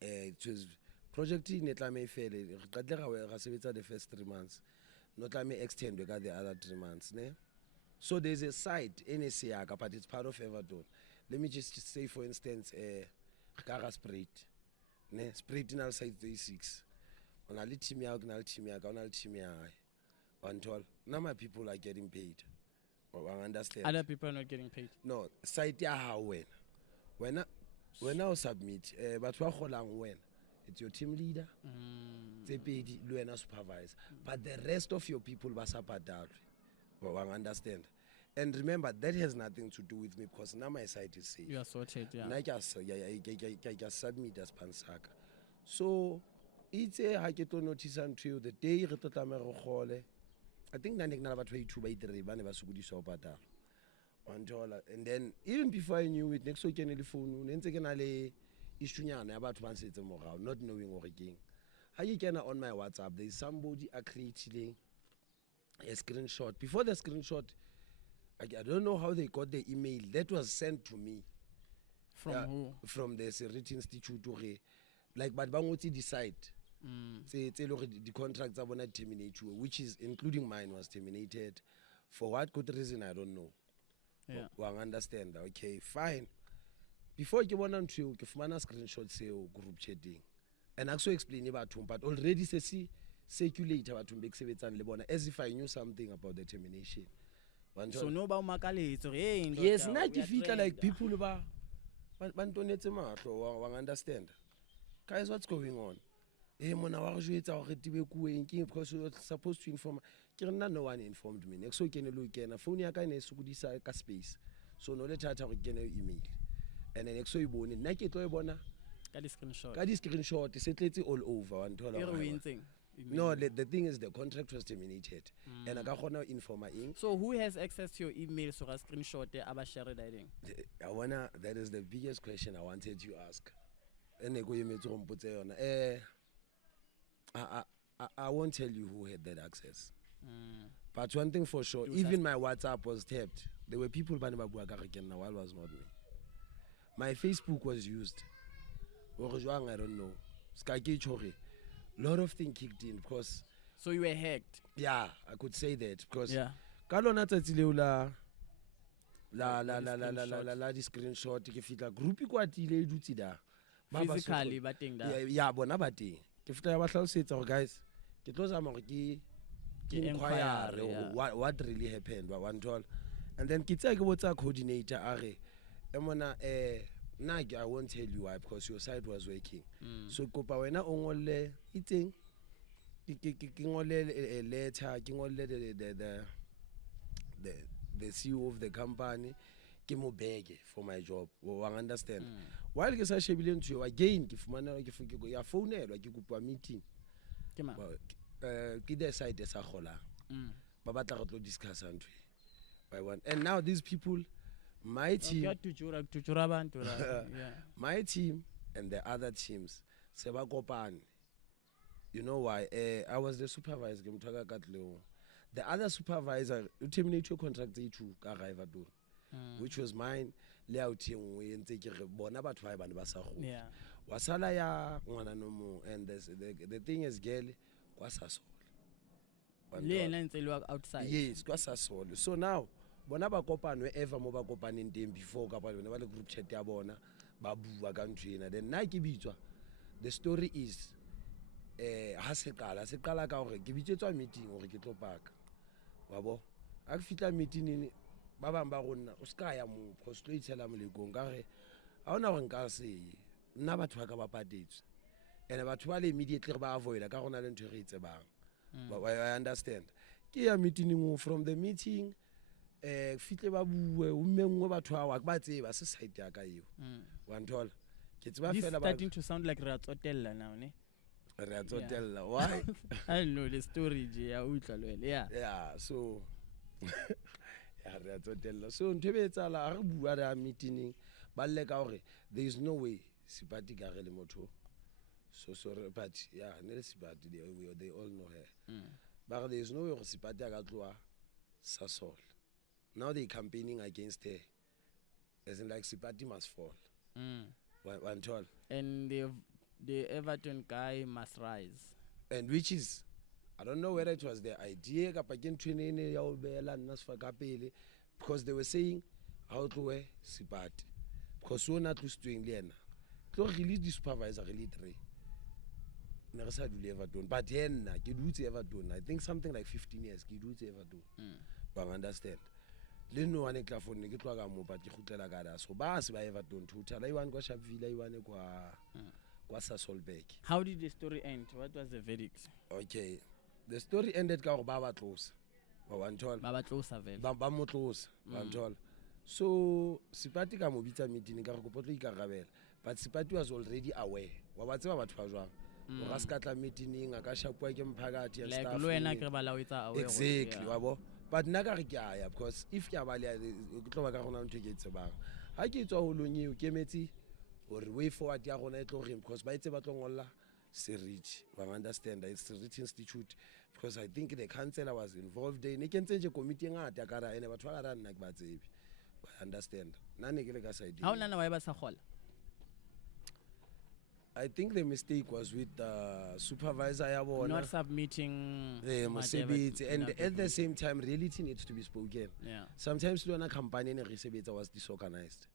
it was project in etlame fele re qetlela ga sebetsa the first 3 months no tlame extend ka the other 3 months ne. So there's a site in Isiaka, but it's part of Everton. Let me just say, for instance, Kara Spirit. Ne, Spirit in our site 36. On a little team on a team until now my people are getting paid. I understand. Other people are not getting paid. No, site ya how when I submit, but when it's your team leader, they paid Luena supervise. But the rest of your people was paid. I understand. And remember, that has nothing to do with me because now my site is safe. You are sorted, yeah. I just submit as Pansaka. So, it's a haketo notice until the day I think that never 22 by 3 never and then even before I knew it, next week on the phone, not knowing what again. How you can on my WhatsApp, there's somebody creating a screenshot. Before the screenshot, I don't know how they got the email that was sent to me. From who? From the Serit Institute. Like, but Bangoti decide. Say the contracts are gonna terminate, which is including mine was terminated. For what good reason I don't know. Yeah. Well, I understand. Okay, fine. Before you want to give a screenshot say group chatting. And I also explain about him, but already say circulate about to make as if I knew something about the termination. So no ba makaleto yes, not if it like people ba bantonetse matlo wa understand. Guys, what's going on? Mona wa go jwetsa gore tibe kueng because you're supposed to inform. No one informed me. Next week I phone ya ka ne sukudisa ka space. So no let her go kena email. And then next week bone nna ke tlo e bona ka di screenshot. Ka di screenshot se tletse all over and no, the thing is the contract was terminated and I got to inform my ink. So who has access to your email so a screenshot aba share it? That is the biggest question I wanted to ask. I won't tell you who had that access. But one thing for sure, even my WhatsApp was tapped. There were people while was not me. My Facebook was used. I don't know. Lot of things kicked in because. So you were hacked. Yeah, I could say that because. Yeah. La screenshot ke fitla group ko atile e dutse da. Physically bateng da. Yeah, bona bateng. Ke fitla ba tlhalosetsa gore guys, ke tlo zama gore ke inquire what really happened ba one told. And then ke tsaya ke botsa coordinator a re emona I won't tell you why because your site was working. So kopa wena o ngolle itseng ke ngolle a letter ke ngolle the CEO of the company ke mo bege for my job. I understand. While ke sa shebile ntho again ke fumana ke ya founelwa ke kopa meeting. Ke ma Ke the site sa golang. Ba batla go tlo discuss ntho by one. And now these people my team, my team and the other teams, you know why? I was the supervisor. The other supervisor terminated your contract which was mine. And the thing is, girl, outside. Yes, so now. Bona ba kopano ever mo ba kopaneng teng before ka bona ba le group chat ya bona ba bua ka ntwena then na ke bitswa the story is ha se qala ka hore ke bitsetswa meeting hore ke tlo paka wa bo a ke fitla meeting ni ba bang ba rona o ska ya mo post lo itshela molekong ka re ha ona go nka se nna batho ba ka ba patetswe and batho ba le immediately ba avoida ka gona le ntwe re itsebang I understand ke ya meeting from the meeting fitle ba bue o mmengwe batho ba ba tseba se site ya ka eo wa ntola ke tseba fela ba starting to sound like Ratsotella now ne Ratsotella why I know the story ya utla lwele yeah so ya Ratsotella so ntebetsa la re bua ra meeting ba le ka hore there is no way sipati ka re le motho so sorry but yeah ne sipati they all know her but there is no way go sipati ka tloa sa sol. Now they campaigning against her. as in like Sipati must fall. One tall. And the Everton guy must rise. And which is, I don't know whether it was their idea, because they were saying, how to wear Sipati. Because we're not doing Lena. So release the supervisor, really three. Never do Everton. But then, I think something like 15 years, I but understand. Leno one clafon ke tloa ka mo but ke khutlela ka da so ba se ba Everton total I want go Sharpeville I want kwa Sasolburg. How did the story end? What was the verdict? Okay, the story ended ka go ba ba close ba one tall ba closer vele ba mo close one tall. So Sipati ka mo bitsa meeting ka go potlo ikarabela but Sipati was already aware wa ba tseba batho ba jwang o ga ska tla meeting a ka shapwa ke mphakathi and stuff like lo ena ke bala o itsa aware exactly wabo. But naga re kya because if ke ba le ke tlo ba ka gona ntwe ke tsebang ha ke tswa ho lonye o kemetse or way forward ya gona e tlo reng because ba itse ba tlo ngolla Seriti ba understand it's Seriti Institute because I think the councillor was involved in ikentse je committee ngata ka ra ene batho ba ra nna ke ba tsebi ba understand nane ke le ka side ha ona wa ba sa gola. I think the mistake was with the supervisor not submitting the Mosebetsi, and at the same time reality needs to be spoken. Yeah. Sometimes Luana company and Resebetsi was disorganized.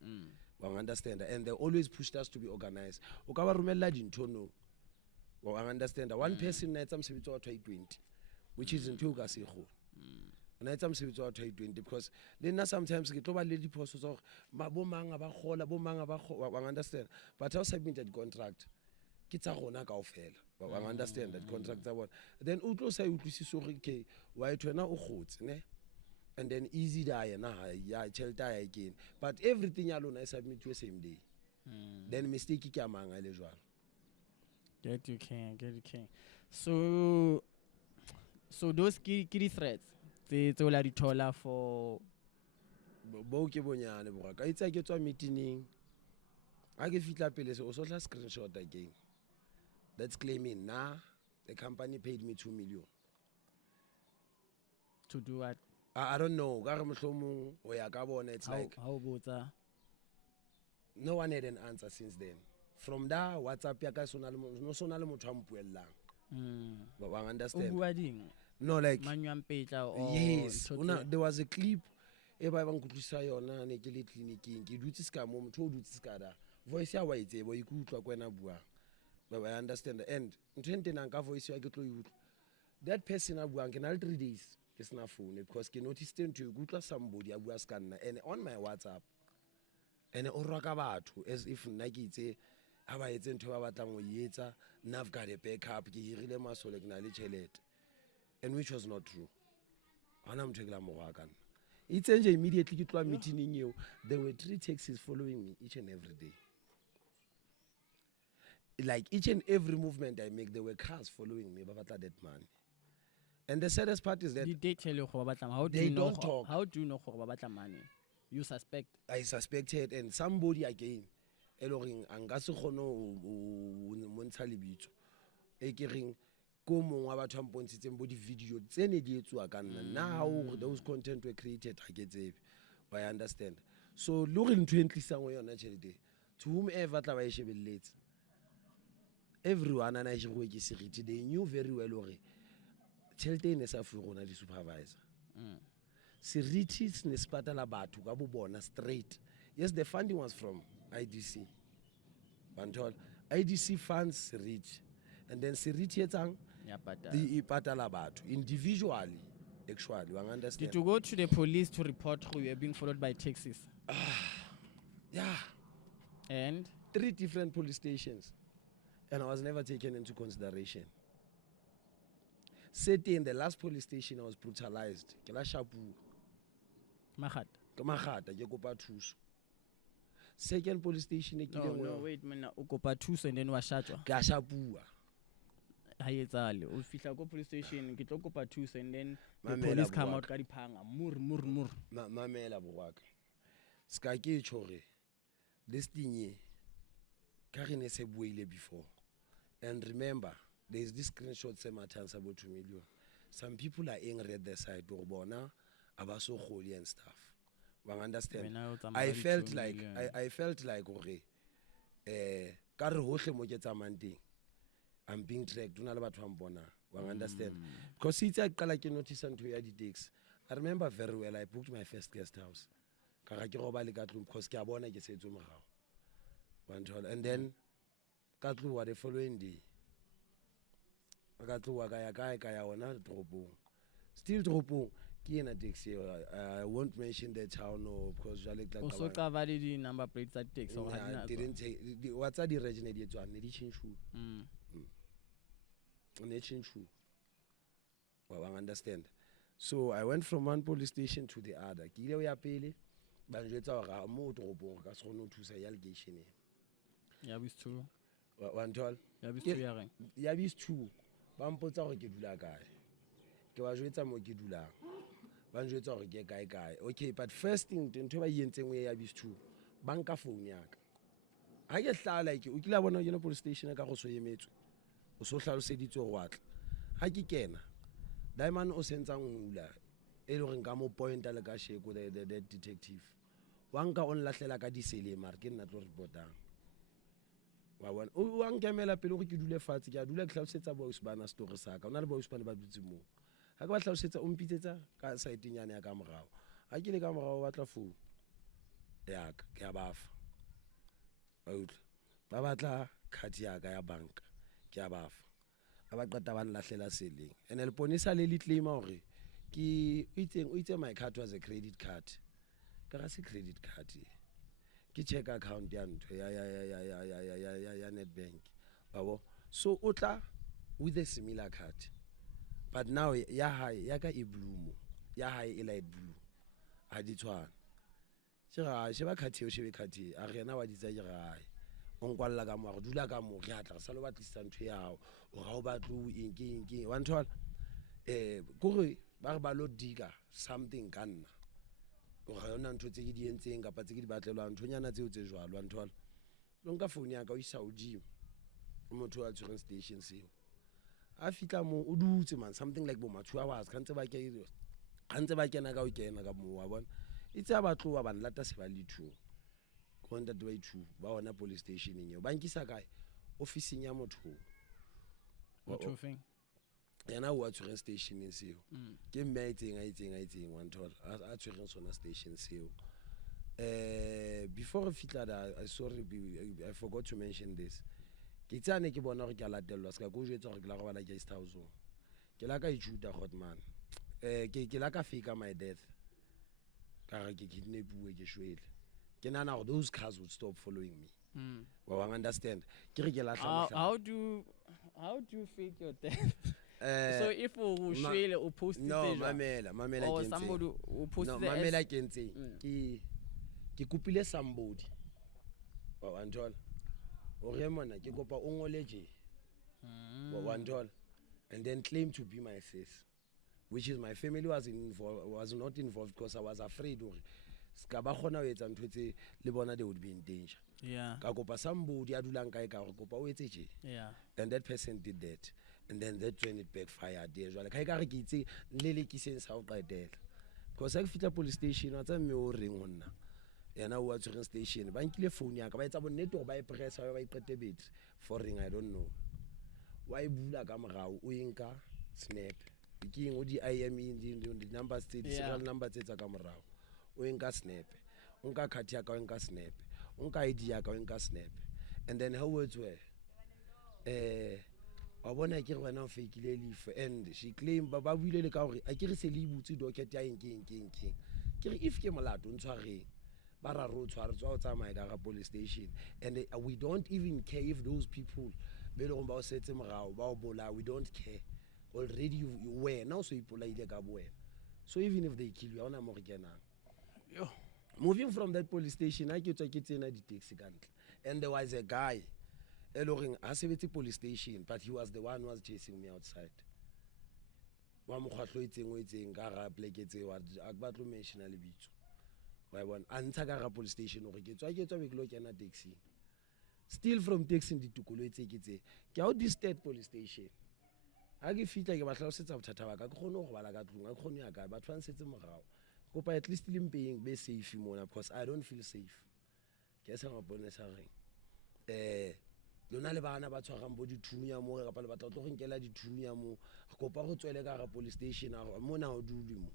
We understand and they always pushed us to be organized. Okawa rumella dintono. We understand one person night some sebetsi wa 2020 which is in Nkosikhona. Night some sebetsi wa 2020 because then sometimes ke tloba le diposo tsa bo manga ba gola bo manga ba we understand but how submitted contract ke tsa gona kaofela we understand that contract tsa bona then o tlo sa utlwisisa gore ke wa ithona o gotse ne and then easy die na ya chelta ya again but everything alone I submit the same day then mistake ke amanga le jwalo. Get you can so those key threats tse la di thola for bo ke bonyane bo ka itse ke tswa meeting a ke fitla pele se o so tla screenshot again that's claiming the company paid me 2 million to do what. I don't know ka re mohlomong o ya ka bona it's like how botsa no one had an answer since then from that WhatsApp ya ka sona le motho a mpuellang ba understand o bua ding no like Manywampetla or yes there was a clip e ba bang kutlisa yona ne ke le clinicing ke dutse ska mo motho o dutse ska da voice ya wa itse bo ikutlwa kwena bua but I understand and ntente nang ka voice ya ke tlo utla that person a buang ke na le 3 days ke sna phone because ke noticed to ikutlwa somebody a bua ska nna and on my WhatsApp and o roka batho as if nna ke itse ha ba etse ntho ba batlang go yetsa nna I've got a backup ke hirile masole ke na le chelete and which was not true. It's immediately to a meeting in you. There were 3 taxis following me each and every day. Like each and every movement I make, there were cars following me. That man. And the saddest part is that did they tell you how do they you know don't talk. How do you know money? You suspect? I suspected, and somebody again, Eloring Nkosikhona montsha lebitso. Ekering ko mong wa batho mpontshitseng bo di video tsene di etswa ka nna now those content were created ha ke tsebe I understand so lo re ntwe ntlisang o yona chelete to whomever tla ba e shebelletse everyone ana e go ke Seriti they knew very well ore chelete ne sa fu rona di supervisor Seriti ne spatala batho ka bo bona straight. Yes, the funding was from IDC Bantol IDC funds Seriti and then Seriti etsang the ipatala batho individually actually you understand. Did you go to the police to report who you were being followed by taxis? Yeah, and 3 different police stations and I was never taken into consideration. Sitting in the last police station I was brutalized ke la shapu magata ke kopa thuso. Second police station no wait mina o kopa thuso and then wa shatwa ka shapua ha etsale o fihla ko police station ke tlo kopa thuso and then the police come out ka diphanga mur mamela bogwaka ska ke tshore this thing ka re ne se buile before and remember there is this screenshot se mathang about 2 million some people are angry at the side go bona aba so holy and stuff understand. I felt like okay ka re hohle mo ke tsamanting I'm being tracked una le batho ba mbona understand because it's a qala ke notice ntho ya di taxi. I remember very well I booked my first guest house ka ga ke roba le ka tlung because ke a bona ke setse mogao and then ka tloa the following day ka tloa ka ya ona toropong still toropong ke ena taxi. I won't mention the town or because jale tla also cover the number plates at taxi or didn't take what's the region di etswa ne di change ne change well understand. So I went from one police station to the other ke ile ya pele ba njwetsa hore mo toropong ka se gone ho thusa ya allegation ya bis 2 one tall ya bis 2 ya reng ya bis 2 ba mpotsa hore ke dula kae ke ba jwetsa mo ke dulang ba njwetsa hore ke kae okay but first thing ntho ba yentseng ya bis 2 banka phone ya ka ha ke hlala ke o kila bona yena police station ka go so yemetswe o so hlaloseditswe go watla ha ke kena diamond o sentsang ngula e le gore nka mo pointa le ka sheko the detective wanka on lahlela ka disele mar ke nna tlo reportang wa bona o nkemela pele go ke dule fatshe ke a dula ke hlalosetsa boys bana story sa ka ona le boys bana ba dutse mo ha ke ba hlalosetsa o mpitsetsa ka site nyane ya ka morao ha ke le ka morao batla phone ya ka ke a bafa ba batla card ya ka ya banka ke a bafa ba qeta ba nlahlela seleng and el ponisa le claim hore ke itse my card was a credit card ka ga se credit card ke check account ya ntho ya Nedbank babo so o tla with a similar card but now ya high ya ka e blue mo ya high e light blue a di tshwana sheba card yo shebe card a rena wa di tsa ke gae on kwalla ka mo go dula ka mo ke atla sa lo batlisa ntho ya hao o ga o batlo eng one tall gore ba re ba lo diga something ka nna o ga yona ntho tse ke di entseng ka pa tse ke di batlelwang ntho nyana tseo tse jwalo one tall lo nka phone ya ka o isa odimo motho a tshwereng station seo a fitla mo o dutse man something like bo ma 2 hours kantse ba kena ka o kena ka mo wa bona itse a batlo ba nlata se ba le 2 contact by 2 ba ona police station eng ba nkisa kae officing ya motho thing yena o a tshwereng station seo ke mme a itseng one tall a tshwereng sona station seo before fitla da sorry I forgot to mention this ke tsane ke bona gore ke a latelwa ska go jwetsa gore ke la go bala guest house ke la ka ijuta hotman ke la ka fake my death ka ke kidnapuwe ke shwele ke nana gore those cars would stop following me well I understand ke re ke la how do you fake your death so if you shwele o post no mamela or somebody who post no mamela ke ntse ke kupile somebody wa wanjola o re mona ke kopa o ngoleje wa wanjola and then claim to be my sis which is my family was not involved because I was afraid or ska ba khona o etsa ntho tse le bona they would be in danger ka kopa somebody a dulang kae ka go kopa o etse je and that person did that and then that when it backfired there jwale ka re ke itse le ke sense how qetela because I fitla police station wa tsa mme o reng honna yena o a tshwereng station ba nkile phone ya ka ba etsa bonnete go ba e pressa ba iqete betri for ring I don't know wa e bula ka morao o enka snap ke eng o di IME di numbers tse di serial numbers tse tsa ka morao o enka snap o nka card ya ka o enka snap o nka ID ya ka o enka snap and then how words were wa bona ke re wena o fake le leaf and she claim ba buile le ka hore a ke re se le ibutse docket ya eng ke re if ke molato ntshwareng ba ra ro tshware tswa o tsamaya ka ga police station and we don't even care if those people be le go ba o setse morao ba o bola we don't care already you were now so ipolaile ka bo wena so even if they kill you ona mo re kenang moving from that police station I ke tswa ke tsena di taxi kantle and there was a guy eloring a sebetse police station but he was the one who was chasing me outside wa mo khwahlo itseng ka ga pleke tseo a ba tlo mention le bitso wa bona a ntsha ka ga police station gore ke tswa be ke lo kena taxi still from taxi ditukolo ke a o di state police station a ke fitla ke ba tlhalosetsa bothata ba ka ke khone go bala ka tlung a khone ya ka batho ba nsetse mogao kopa at least being be safe mona because I don't feel safe. Ke sa maponesa reng lona le bana ba tshwarang bo dithunya mo ka pa le batla go nkela dithunya mo kopa go tswele ka ga police station mo na o dule mo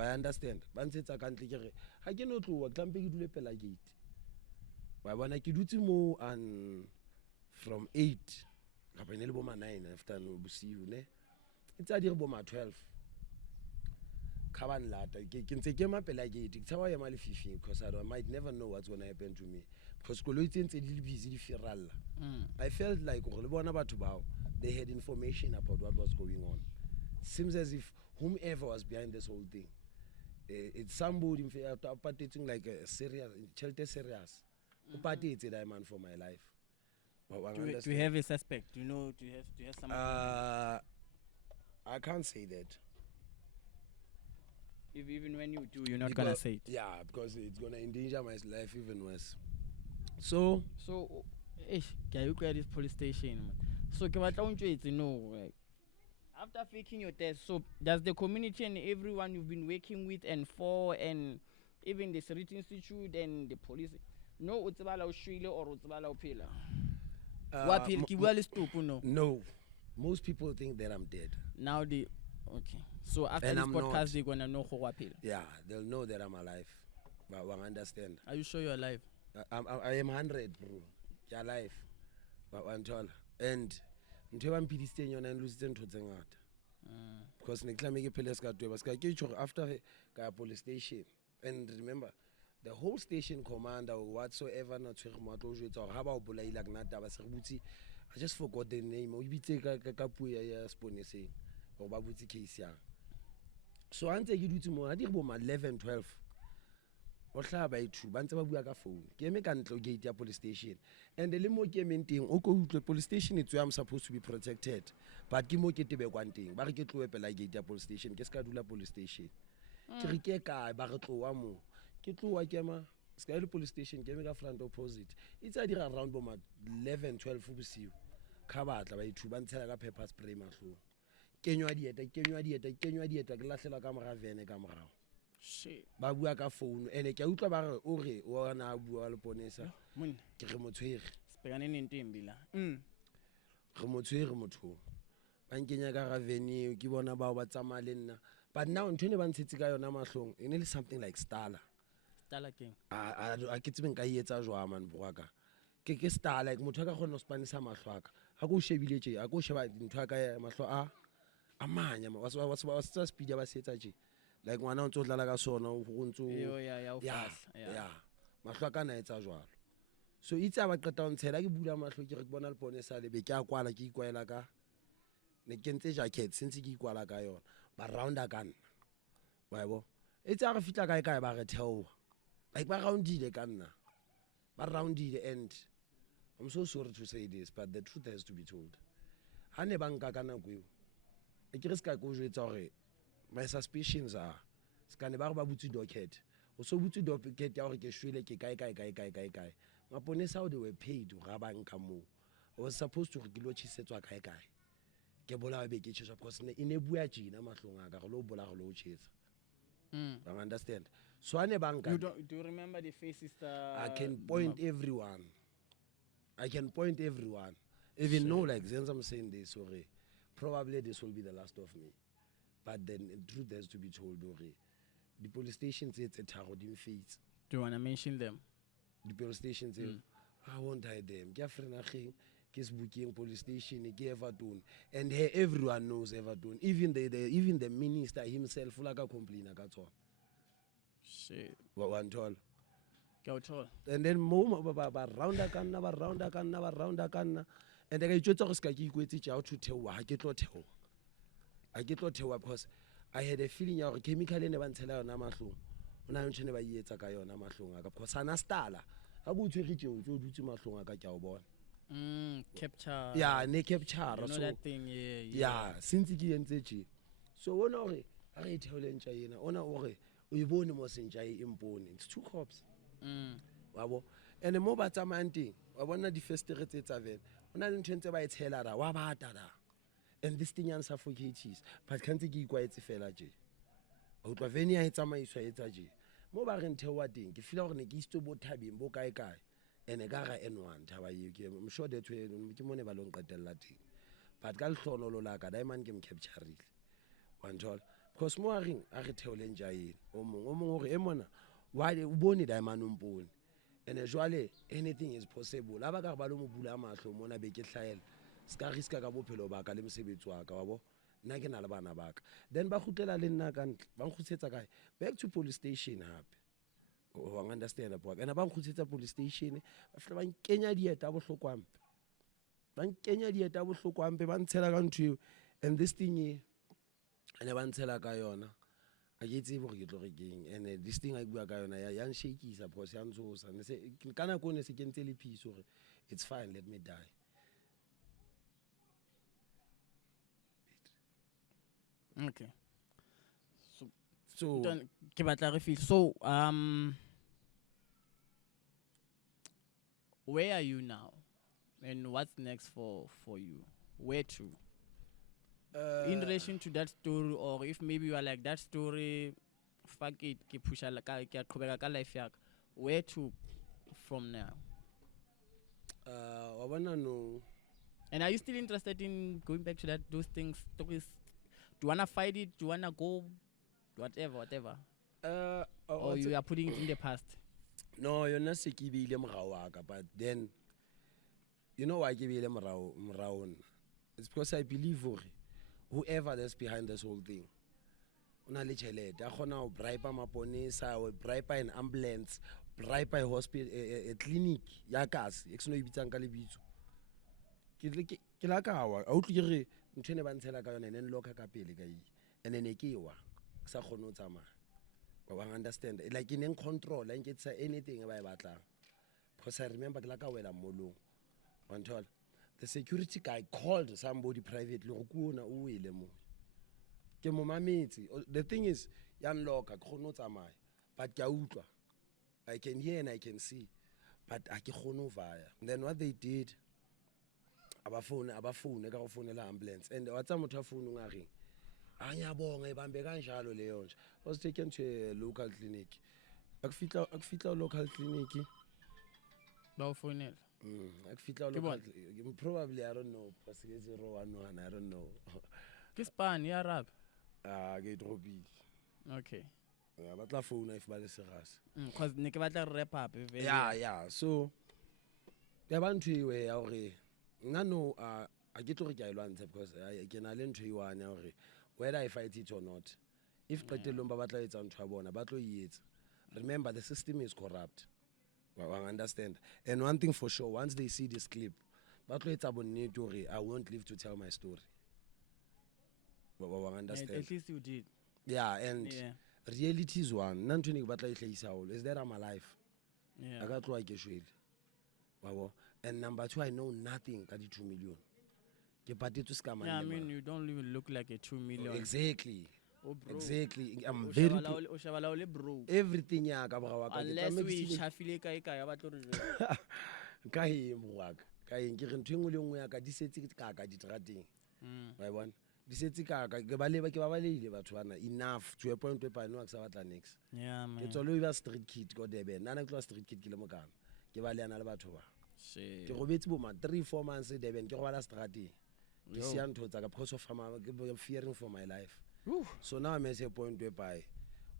I understand ba ntshetsa ka ntle ke re ha ke no tloa tlampe ke dule pela gate ba bona ke dutse mo from 8 ka pa ne le bo ma 9 after no bosiu ne itsa dire bo ma 12 khaban lata ke ntse ke mapela gate ke tsawa ya mali 15 because I might never know what's going to happen to me because koloi ntse di busy di firalla I felt like go le bona batho bao they had information about what was going on. Seems as if whomever was behind this whole thing it's somebody participating like a serious serious participated that man for my life. Do you have a suspect? Do you have someone? I can't say that. If even when you do, you're not gonna say it. Yeah, because it's gonna endanger my life even worse. So can you go to this police station? So like after faking your test, so does the community and everyone you've been working with and for and even the Street Institute and the police no utsibala ushwile or utsibala uphila? No. Most people think that I'm dead. Now okay. So after this podcast, they're gonna know who appeal. Yeah, they'll know that I'm alive. But I understand. Are you sure you're alive? I am 100, bro. You're alive. But I'm tall. And until I'm PDC, you're not losing to the because after the police station, and remember, the whole station commander or whatsoever, not or how about I just forgot the name. We take a saying or Babuti case. So I take you to more. I did 11, 12. What by true? Bantabuaka phone. Came a gate police station. And the limo came in thing. The police station is where I'm supposed to be protected. But Kimo get one thing. Barricade to a gate police station. Kescadula police station. Kirikeka, Barretloamo. Kitu Wakema. Sky police station came in a front opposite. It's a around 11, 12 you. Kabata by true Bantaka pepper spray mashu. Can you idiot? Glassela camera vene camera. Shit. Babuaka phone and a kauta bar ore or an abu alponesa. Remotuir. Speaking in Timbila. Remotuir motu. Bankinaga Avenue, give on about what's a malina. But now in 21 city guy on Amazon, you need something like Stala. Stala King. I get to get a Joaman Boaga. Keke star like Mutaka on Spanish Samashwak. I go shave village, I go shave in Taka Maswa. A man was just speed of a setaji. Like one out to Lagasono, yeah. Maswakana it's as well. So it's our Catan said, I Buddha Maswaki Bonal Ponesa, the Beka Qualaki Qualaga. Nekente jacket since he Qualagayon, but round a gun. Bible. It's our fita guy by a tell. Like my round the gun. But round the end. I'm so sorry to say this, but the truth has to be told. Hanebanka Kanagu. My suspicions are Scanabarba Butu Docket. Also, Butu Docket, Kai. Mapones how they were paid to Raban Kamu. I was supposed to Gilochi set to a Kai. Kebola Bekich, of course, in a Buachi, Namatlonga, low Bola low chase. I understand. So, Anebanka. Do you remember the faces? I can point everyone. Even know, like, since I'm saying this, sorry. Probably this will be the last of me. But then the truth has to be told, Dori. The police station says it's a Tarodim feet. Do you want to mention them? The police station says, I won't hide them. Gafrenaching, Kisbuking police station, Everton. And here everyone knows Everton. Even the minister himself, like a complaint, shit. One tall. Go tall. And then round a can. And I just how to tell I get not tell because I had a feeling your chemical in the one teller on Amazon. When I never yet a guy on Amazon, because I'm a stala. How would you reach you to do to Maslon like your born? Capture. Yeah, ne capture. You know that thing, yeah. Since he and Techi. So, honor, I tell in China, honor, we born was in Jay imponing. It's 2 cops. And the mobile time thing, I want to defest the event. By Telara, Wabatada. And this thing and suffocates, but can't give quite a fella. o tloa vene ya etsamaiswa etsa je mo ba re nthewa teng ke feel gore ne ke istwe bo thabeng bo kae kae ene ka ga N1 thaba eo I'm sure that way ke mone ba lo nqetella teng but ka lehlonolo la ka diamond ke mcaptureile wa nthola because mo a re theoleng ja ene o mong hore e mona wa o bone diamond o mpone and jwale anything is possible aba ka ba lo mo bula mahlo mona be ke hlaela ska riska ka bophelo ba ka le mosebetsi wa ka wa bo nna ke na le bana ba ka then ba khutlela le nna ka ntle ba nkgutsetsa kae back to police station hape o understand a boa ena ba nkgutsetsa police station ba fela ba nkenya dieta bohlokwampe ba nkenya dieta bohlokwampe ba ntshela ka ntwe and this thing ene ba ntshela ka yona a ke tsebe gore ke tlo re keng and this thing I bua ka yona ya nshakisa because ya ntsosa ne se kana ko ne se kentse le peace gore it's fine let me die. Okay. So ke batla re feel so where are you now and what's next for you, where to in relation to that story, or if maybe you are like that story fuck it ke pusha la ka ke qhobeka ka life yak, where to from now? Wa bona no, and are you still interested in going back to those things, stories? Do you wanna fight it? Do you wanna go whatever or you are putting it in the past? No, you're not se ke beile morao wa ka, but then you know why ke beile morao? It's because I believe whoever that's behind this whole thing una le tšhelete a kgona go bribe maponesa, o bribe an ambulance, bribe a hospital, a clinic ya kasi e seno ibitsang ka lebitso ke la ka wa a utlwe re ntshene ba ntshela ka yona ene loka ka pele ka yi ene ne ke wa sa kgone go tsamaya wa understand like in control and get anything ba e batlang because I remember ke la ka wela molong until the security guy called somebody privately go kuona o wele mo ke mo mametsi. The thing is ya nloka ke kgone go tsamaya but ke a utlwa, I can hear and I can see but a ke kgone go vaya. Then what they did abafone ka go founela ambulance and wa tsa motho a phone nga reng a nyabonga ibambe kanjalo leyo nje was taken to a local clinic. Akufitla local clinic ba o founela akufitla local probably I don't know because it's 011 I don't know ke span ya rap ke dropile. Okay, ba tla phone if ba le serious because ne ke batla re wrap up yeah so ya ba ntwe ya gore nna no a ke tlo re ke a ilwantsha because ke na le ntwe e one ya gore whether I fight it or not, if qetelong ba batla etsa ntho ya bona ba tlo etsa. Remember the system is corrupt. I understand, and one thing for sure, once they see this clip ba tlo etsa bonnete gore I won't live to tell my story. I understand. At least you did. Yeah, and reality is one. Nna ntho ne ke batla e hlahisa is that I'm alive. Yeah. I got tloa ke shwele. And number 2, I know nothing ka di 2 million. Yeah, I mean, you don't even look like a 2 million. Exactly. Oh, bro. Exactly. I'm very bro. everything ya ka bra wa ka. Unless we chafile kae ba tlo re ka he mo ka e ke re ntho engwe le engwe ya ka di setse ka di trateng. Ba bona di setse ka ke ba leile batho bana enough to a point where no aksa batla next. Yeah, man. Ke tsolo ba street kid go Durban nana ke tlo street kid ke le mokana ke ba le ana le batho ba ke go betse bo ma 3-4 months Durban ke go bala strateng. Because of fearing for my life. So now I'm at a point whereby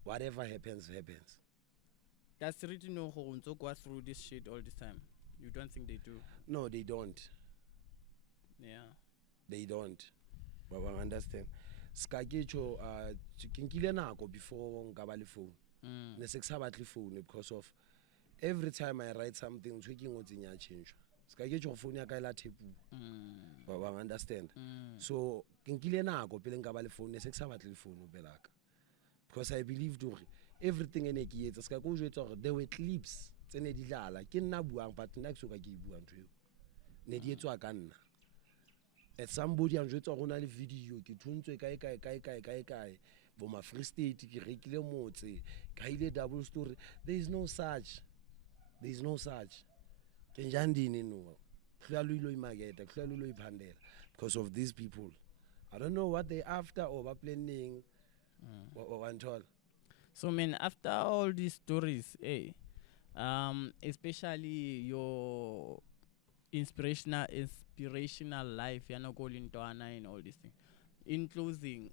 whatever happens. Does Riti know who go through this shit all this time? You don't think they do? No, they don't. Yeah. They don't. But I understand. Skagecho kinkile nako before ngaba le phone. Ne se sabatli phone because of every time I write something tweaking what's in your change. Skage go phone ya ka ela thepu ba understand. So kinkile nako pele nka ba le phone se ke sa batle le phone belaka because I believed everything ene ke etsa ska go jwetsa gore there were clips tsene di dlala ke nna buang but nna ke soka ke bua ntwe ne di etswa ka nna at somebody a jwetsa gona le video ke thuntswe kae bo ma Free State ke rekile motse ka ile double story. There is no such Kenjandini no. Because of these people. I don't know what they after or what planning. So man, after all these stories, especially your inspirational life, you're not going to Anna and all these things. In closing,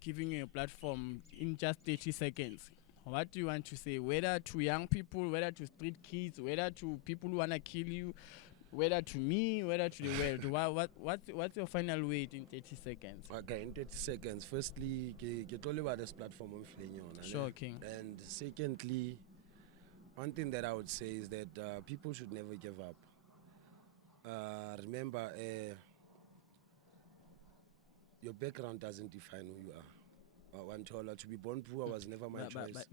giving you a platform in just 30 seconds. What do you want to say? Whether to young people, whether to street kids, whether to people who wanna kill you, whether to me, whether to the world. What's your final weight in 30 seconds? Okay, in 30 seconds. Firstly, get all about this platform I'm playing on. Sure, King. And secondly, one thing that I would say is that people should never give up. Remember, your background doesn't define who you are. To be born poor was never my choice.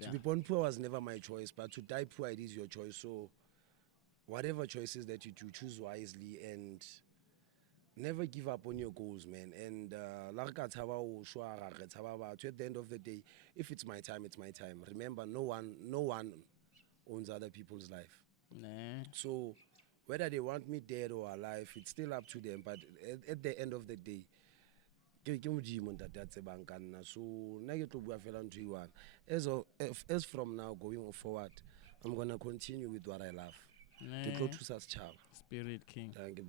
To be born poor was never my choice, but to die poor, it is your choice. So whatever choices that you do, choose wisely and never give up on your goals, man. And at the end of the day, if it's my time, it's my time. Remember, no one owns other people's life. Nah. So whether they want me dead or alive, it's still up to them. But at the end of the day, so as from now going forward, I'm gonna continue with what I love. Spirit King. Thank you.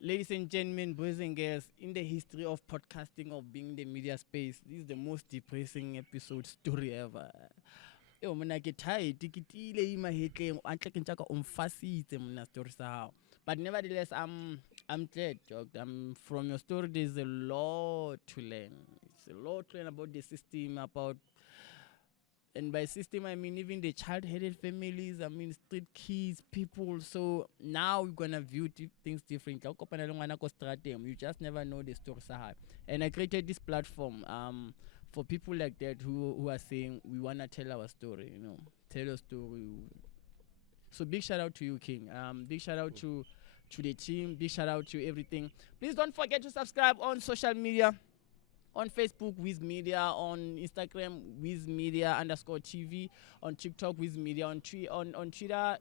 Ladies and gentlemen, boys and girls, in the history of podcasting, of being in the media space, this is the most depressing episode story ever. But nevertheless, I'm glad, from your story there's a lot to learn. It's a lot to learn about the system, and by system I mean even the child-headed families, I mean street kids, people. So now we're gonna view things differently. You just never know the story. And I created this platform for people like that who are saying we wanna tell our story, tell your story. So big shout out to you, King. Big shout out to the team. Big shout out to everything. Please don't forget to subscribe on social media. On Facebook, Wiz Media. On Instagram, Wiz Media _TV. On TikTok, Wiz Media. On Twitter,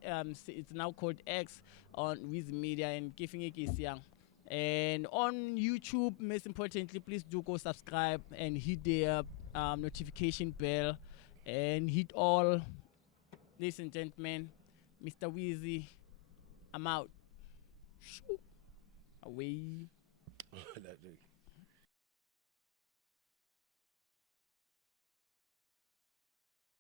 it's now called X. On Wiz Media and Giving It is young. And on YouTube, most importantly, please do go subscribe and hit the notification bell and hit all. Ladies and gentlemen, Mr. Weezy, I'm out. Shoo. Away.